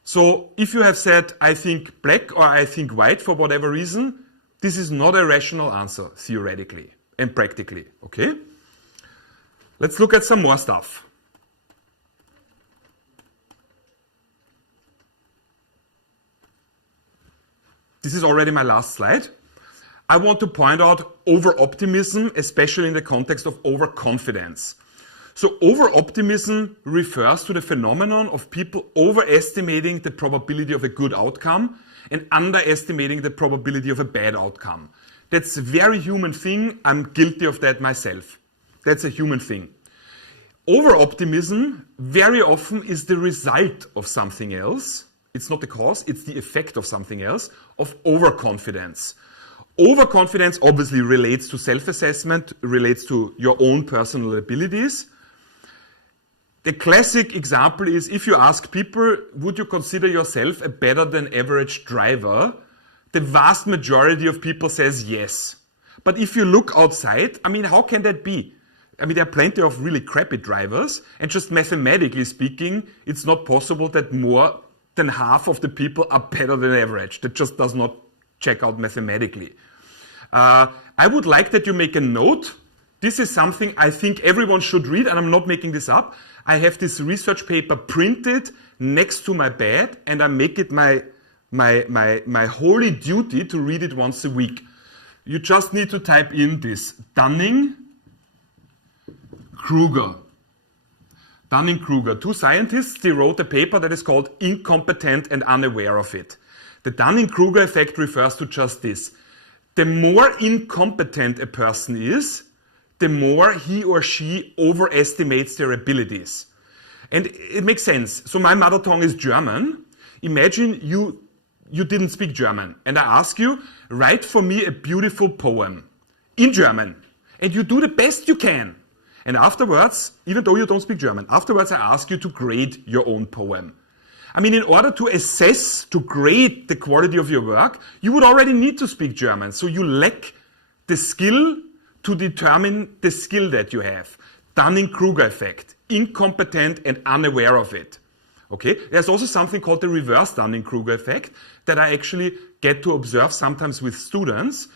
So if you have said, I think black or I think white for whatever reason, this is not a rational answer, theoretically and practically, okay? Let's look at some more stuff. This is already my last slide. I want to point out over-optimism, especially in the context of overconfidence. So over-optimism refers to the phenomenon of people overestimating the probability of a good outcome and underestimating the probability of a bad outcome. That's a very human thing. I'm guilty of that myself. That's a human thing. Over-optimism very often is the result of something else. It's not the cause, it's the effect of something else, of overconfidence. Overconfidence obviously relates to self-assessment, relates to your own personal abilities. The classic example is if you ask people, would you consider yourself a better than average driver? The vast majority of people says yes. But if you look outside, I mean, how can that be? I mean, there are plenty of really crappy drivers, and just mathematically speaking, it's not possible that more than half of the people are better than average. That just does not check out mathematically. I would like that you make a note. This is something I think everyone should read, and I'm not making this up. I have this research paper printed next to my bed, and I make it my holy duty to read it once a week. You just need to type in this, Dunning-Kruger. Dunning-Kruger. Two scientists, they wrote a paper that is called Incompetent and Unaware of It. The Dunning-Kruger effect refers to just this. The more incompetent a person is, the more he or she overestimates their abilities. And it makes sense. So my mother tongue is German. Imagine you didn't speak German, and I ask you, write for me a beautiful poem in German, and you do the best you can. And afterwards, even though you don't speak German, afterwards I ask you to grade your own poem. I mean, in order to assess, to grade the quality of your work, you would already need to speak German. So you lack the skill to determine the skill that you have. Dunning-Kruger effect, incompetent and unaware of it. Okay? There's also something called the reverse Dunning-Kruger effect that I actually get to observe sometimes with students.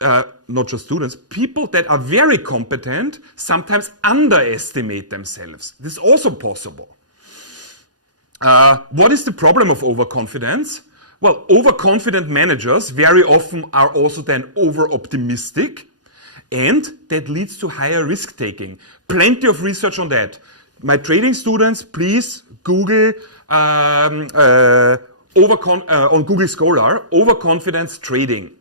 Not just students, people that are very competent sometimes underestimate themselves. This is also possible. What is the problem of overconfidence? Well, overconfident managers very often are also then over-optimistic, and that leads to higher risk-taking. Plenty of research on that. My trading students, please Google on Google Scholar, overconfidence trading.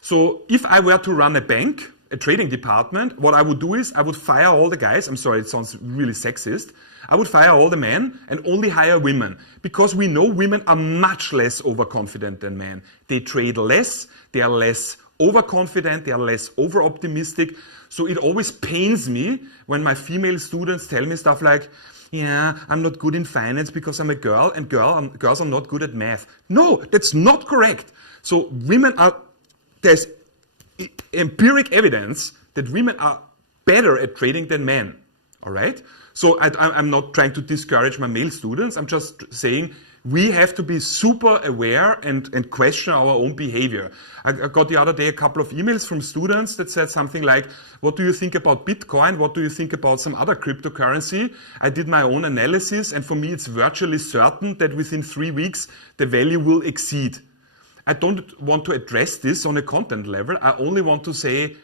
So if I were to run a bank, a trading department, what I would do is I would fire all the guys. I'm sorry, it sounds really sexist. I would fire all the men and only hire women, because we know women are much less overconfident than men. They trade less, they are less overconfident, they are less over-optimistic. So it always pains me when my female students tell me stuff like, yeah, I'm not good in finance because I'm a girl, and girls are not good at math. No, that's not correct. So there's empiric evidence that women are better at trading than men, all right? So I'm not trying to discourage my male students. I'm just saying we have to be super aware and question our own behavior. I got the other day a couple of emails from students that said something like, what do you think about Bitcoin? What do you think about some other cryptocurrency? I did my own analysis, and for me it's virtually certain that within 3 weeks the value will exceed. I don't want to address this on a content level. I only want to say,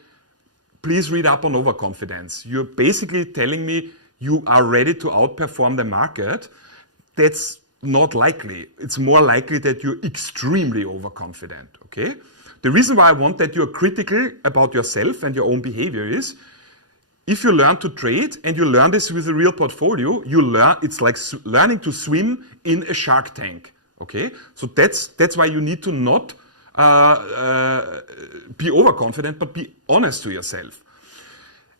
please read up on overconfidence. You're basically telling me you are ready to outperform the market. That's not likely. It's more likely that you're extremely overconfident, okay? The reason why I want that you're critical about yourself and your own behavior is, if you learn to trade and you learn this with a real portfolio, it's like learning to swim in a shark tank, okay? So that's why you need to not be overconfident, but be honest to yourself.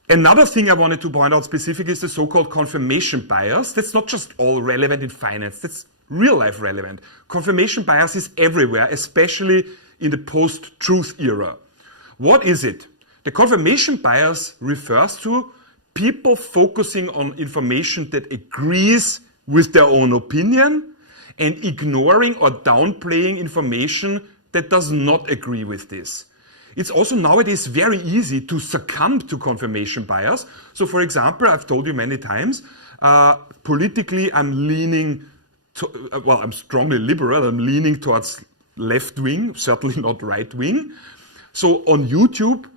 Another thing I wanted to point out specifically is the so-called confirmation bias. That's not just all relevant in finance, that's real life relevant. Confirmation bias is everywhere, especially in the post-truth era. What is it? The confirmation bias refers to people focusing on information that agrees with their own opinion and ignoring or downplaying information that does not agree with this. It's also nowadays very easy to succumb to confirmation bias. So for example, I've told you many times, politically I'm leaning, I'm strongly liberal, I'm leaning towards left wing, certainly not right wing. So on YouTube,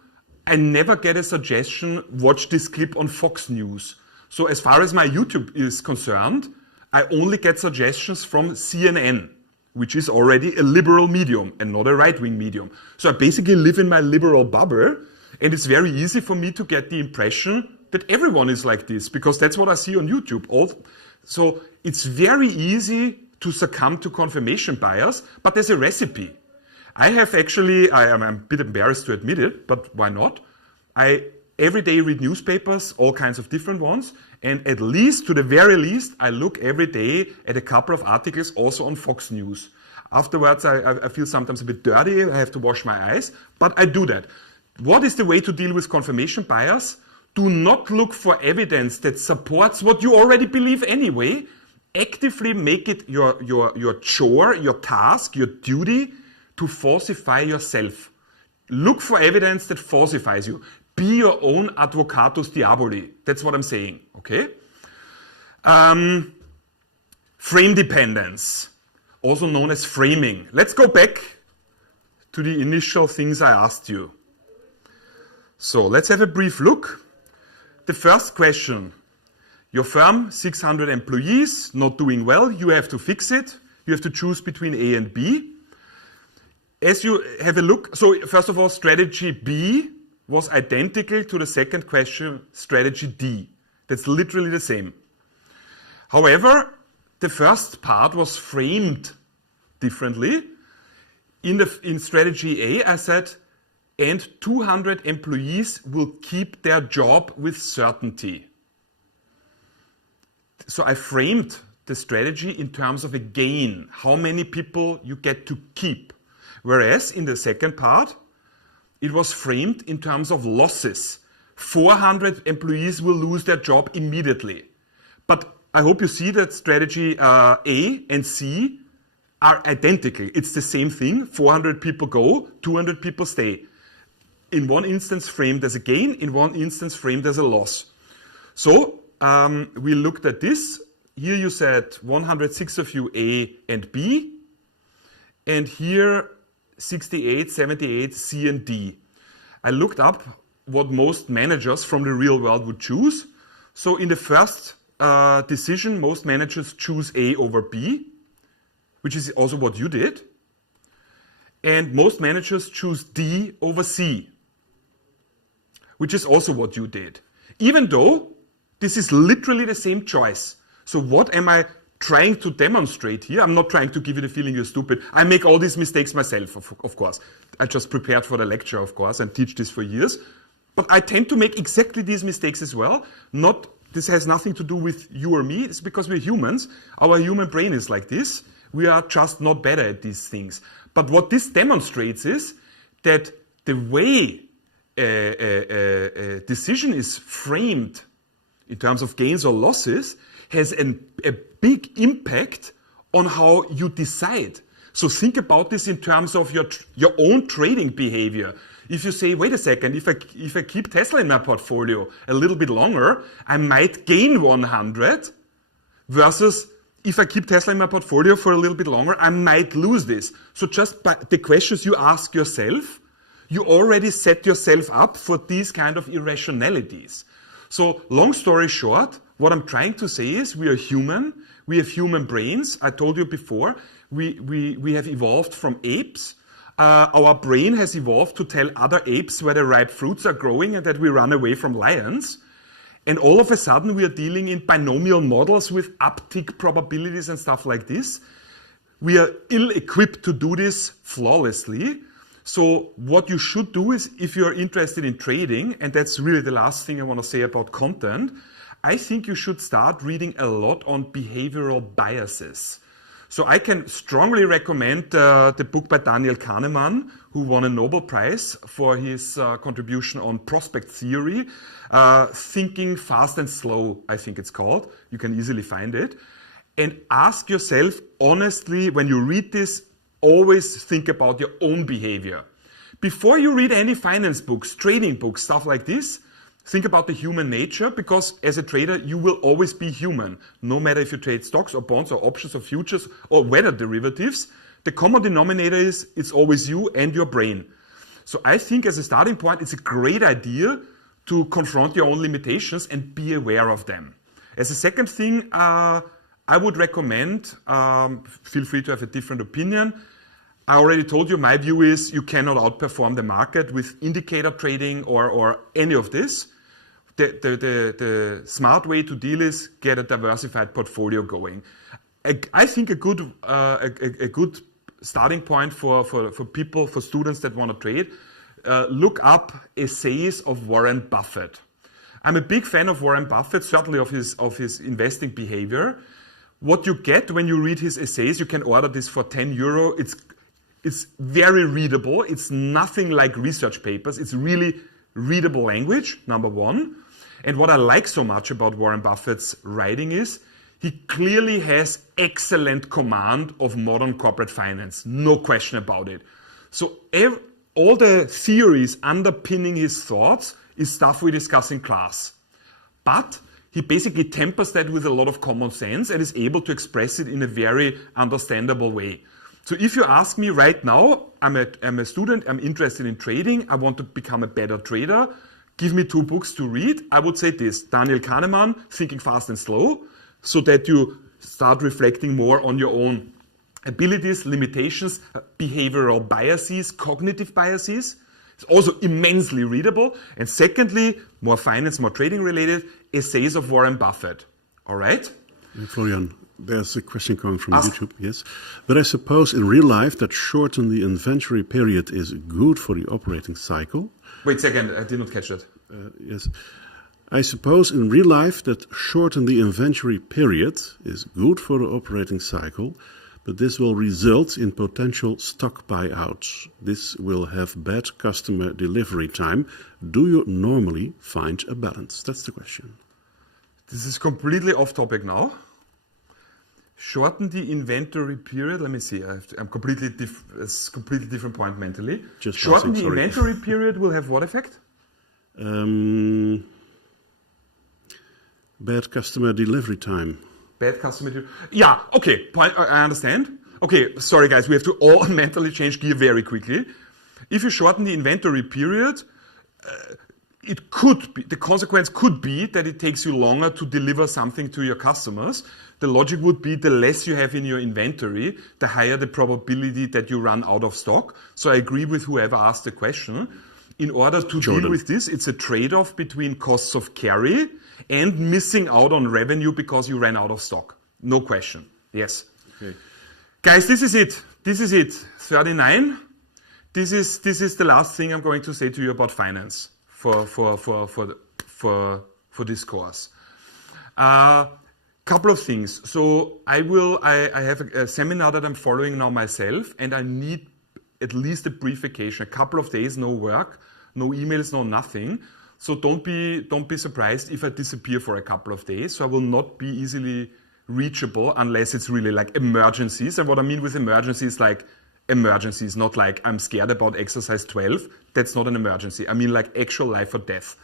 I never get a suggestion, watch this clip on Fox News. So as far as my YouTube is concerned, I only get suggestions from CNN, which is already a liberal medium and not a right-wing medium. So I basically live in my liberal bubble, and it's very easy for me to get the impression that everyone is like this, because that's what I see on YouTube. So it's very easy to succumb to confirmation bias, but there's a recipe. I have actually, I'm a bit embarrassed to admit it, but why not? I every day read newspapers, all kinds of different ones, and at least, to the very least, I look every day at a couple of articles also on Fox News. Afterwards, I feel sometimes a bit dirty, I have to wash my eyes, but I do that. What is the way to deal with confirmation bias? Do not look for evidence that supports what you already believe anyway. Actively make it your chore, your task, your duty to falsify yourself. Look for evidence that falsifies you. Be your own advocatus diaboli. That's what I'm saying, okay? Frame dependence, also known as framing. Let's go back to the initial things I asked you. So let's have a brief look. The first question, your firm, 600 employees, not doing well, you have to fix it. You have to choose between A and B. As you have a look, so first of all, strategy B was identical to the second question, strategy D. That's literally the same. However, the first part was framed differently. In strategy A, I said, and 200 employees will keep their job with certainty. So I framed the strategy in terms of a gain, how many people you get to keep. Whereas in the second part, it was framed in terms of losses. 400 employees will lose their job immediately. But I hope you see that strategy A and C are identical. It's the same thing. 400 people go, 200 people stay. In one instance framed as a gain, in one instance framed as a loss. So we looked at this. Here you said 106 of you A and B. And here 68, 78, C and D. I looked up what most managers from the real world would choose. So in the first decision, most managers choose A over B, which is also what you did. And most managers choose D over C, which is also what you did. Even though this is literally the same choice. So what am I trying to demonstrate here? I'm not trying to give you the feeling you're stupid. I make all these mistakes myself, of course. I just prepared for the lecture, of course, and teach this for years. But I tend to make exactly these mistakes as well. This has nothing to do with you or me. It's because we're humans. Our human brain is like this. We are just not better at these things. But what this demonstrates is that the way a decision is framed in terms of gains or losses has a big impact on how you decide. So think about this in terms of your own trading behavior. If you say, wait a second, if I keep Tesla in my portfolio a little bit longer, I might gain 100, versus if I keep Tesla in my portfolio for a little bit longer, I might lose this. So just by the questions you ask yourself, you already set yourself up for these kind of irrationalities. So long story short, what I'm trying to say is we are human, we have human brains. I told you before, we have evolved from apes. Our brain has evolved to tell other apes where the ripe fruits are growing and that we run away from lions. And all of a sudden we are dealing in binomial models with uptick probabilities and stuff like this. We are ill-equipped to do this flawlessly. So what you should do is, if you're interested in trading, and that's really the last thing I want to say about content, I think you should start reading a lot on behavioral biases. So I can strongly recommend the book by Daniel Kahneman, who won a Nobel Prize for his contribution on prospect theory. Thinking Fast and Slow, I think it's called. You can easily find it. And ask yourself, honestly, when you read this, always think about your own behavior. Before you read any finance books, trading books, stuff like this, think about the human nature, because as a trader, you will always be human. No matter if you trade stocks or bonds or options or futures or weather derivatives, the common denominator is it's always you and your brain. So I think as a starting point, it's a great idea to confront your own limitations and be aware of them. As a second thing, I would recommend, feel free to have a different opinion. I already told you my view is you cannot outperform the market with indicator trading or any of this. The smart way to deal is get a diversified portfolio going. I think a good starting point for people, for students that want to trade, look up essays of Warren Buffett. I'm a big fan of Warren Buffett, certainly of his investing behavior. What you get when you read his essays, you can order this for €10. It's very readable. It's nothing like research papers. It's really readable language, number one. And what I like so much about Warren Buffett's writing is he clearly has excellent command of modern corporate finance. No question about it. So all the theories underpinning his thoughts is stuff we discuss in class. But he basically tempers that with a lot of common sense and is able to express it in a very understandable way. So if you ask me right now, I'm a student, I'm interested in trading, I want to become a better trader, give me 2 books to read, I would say this, Daniel Kahneman, Thinking Fast and Slow, so that you start reflecting more on your own abilities, limitations, behavioral biases, cognitive biases. It's also immensely readable. And secondly, more finance, more trading related, essays of Warren Buffett. All right? Florian, there's a question coming from YouTube, yes. But I suppose in real life that shorten the inventory period is good for the operating cycle. Wait a second, I did not catch that. Yes. I suppose in real life that shorten the inventory period is good for the operating cycle, but this will result in potential stock buyouts. This will have bad customer delivery time. Do you normally find a balance? That's the question. This is completely off topic now. Shorten the inventory period. Let me see. I'm completely different point mentally. Just shorten the inventory period will have what effect? Bad customer delivery time. Bad customer delivery. Yeah. Okay. I understand. Okay. Sorry, guys. We have to all mentally change gear very quickly. If you shorten the inventory period, it could be, the consequence could be that it takes you longer to deliver something to your customers. The logic would be the less you have in your inventory, the higher the probability that you run out of stock. So I agree with whoever asked the question. In order to deal with this, it's a trade-off between costs of carry and missing out on revenue because you ran out of stock. No question. Yes. Okay. Guys, this is it. This is it. 39. This is the last thing I'm going to say to you about finance for this course. Couple of things. So I have a seminar that I'm following now myself, and I need at least a brief vacation, a couple of days, no work, no emails, no nothing. So don't be surprised if I disappear for a couple of days. So I will not be easily reachable unless it's really like emergencies. And what I mean with emergencies, like emergencies, not like I'm scared about exercise 12. That's not an emergency. I mean like actual life or death.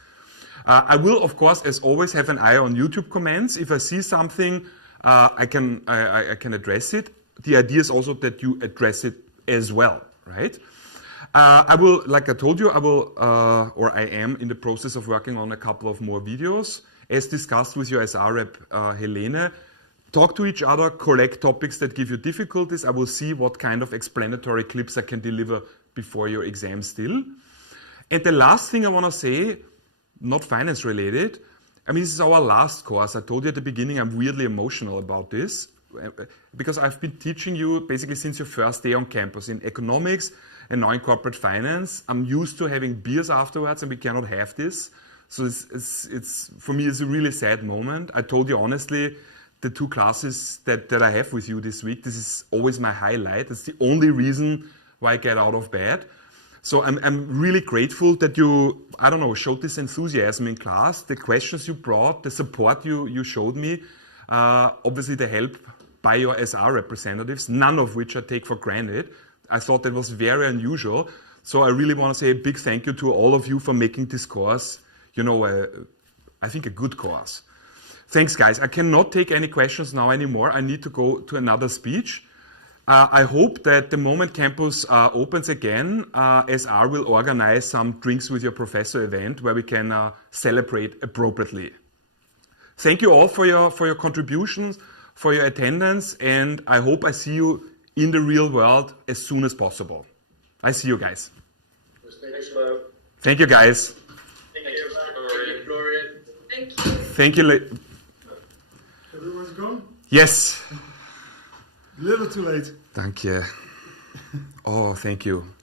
I will, of course, as always, have an eye on YouTube comments. If I see something I can address it. The idea is also that you address it as well, right? I will, like I told you, or I am in the process of working on a couple of more videos. As discussed with your SR rep, Helene, talk to each other, collect topics that give you difficulties. I will see what kind of explanatory clips I can deliver before your exam still. And the last thing I want to say, not finance related, I mean, this is our last course. I told you at the beginning I'm weirdly emotional about this because I've been teaching you basically since your first day on campus in economics and now in corporate finance. I'm used to having beers afterwards and we cannot have this. So it's for me, it's a really sad moment. I told you honestly, the 2 classes that I have with you this week, this is always my highlight. It's the only reason why I get out of bed. So I'm really grateful that you, I don't know, showed this enthusiasm in class, the questions you brought, the support you showed me, obviously the help by your SR representatives, none of which I take for granted. I thought that was very unusual. So I really want to say a big thank you to all of you for making this course, you know, I think a good course. Thanks, guys. I cannot take any questions now anymore. I need to go to another speech. I hope that the moment campus opens again, SR will organize some drinks with your professor event where we can celebrate appropriately. Thank you all for your contributions, for your attendance, and I hope I see you in the real world as soon as possible. I see you guys. Thank you, guys. Thank you, Florian. Thank you. Thank you. Everyone's gone? Yes. A little too late. Dank je. Oh, thank you.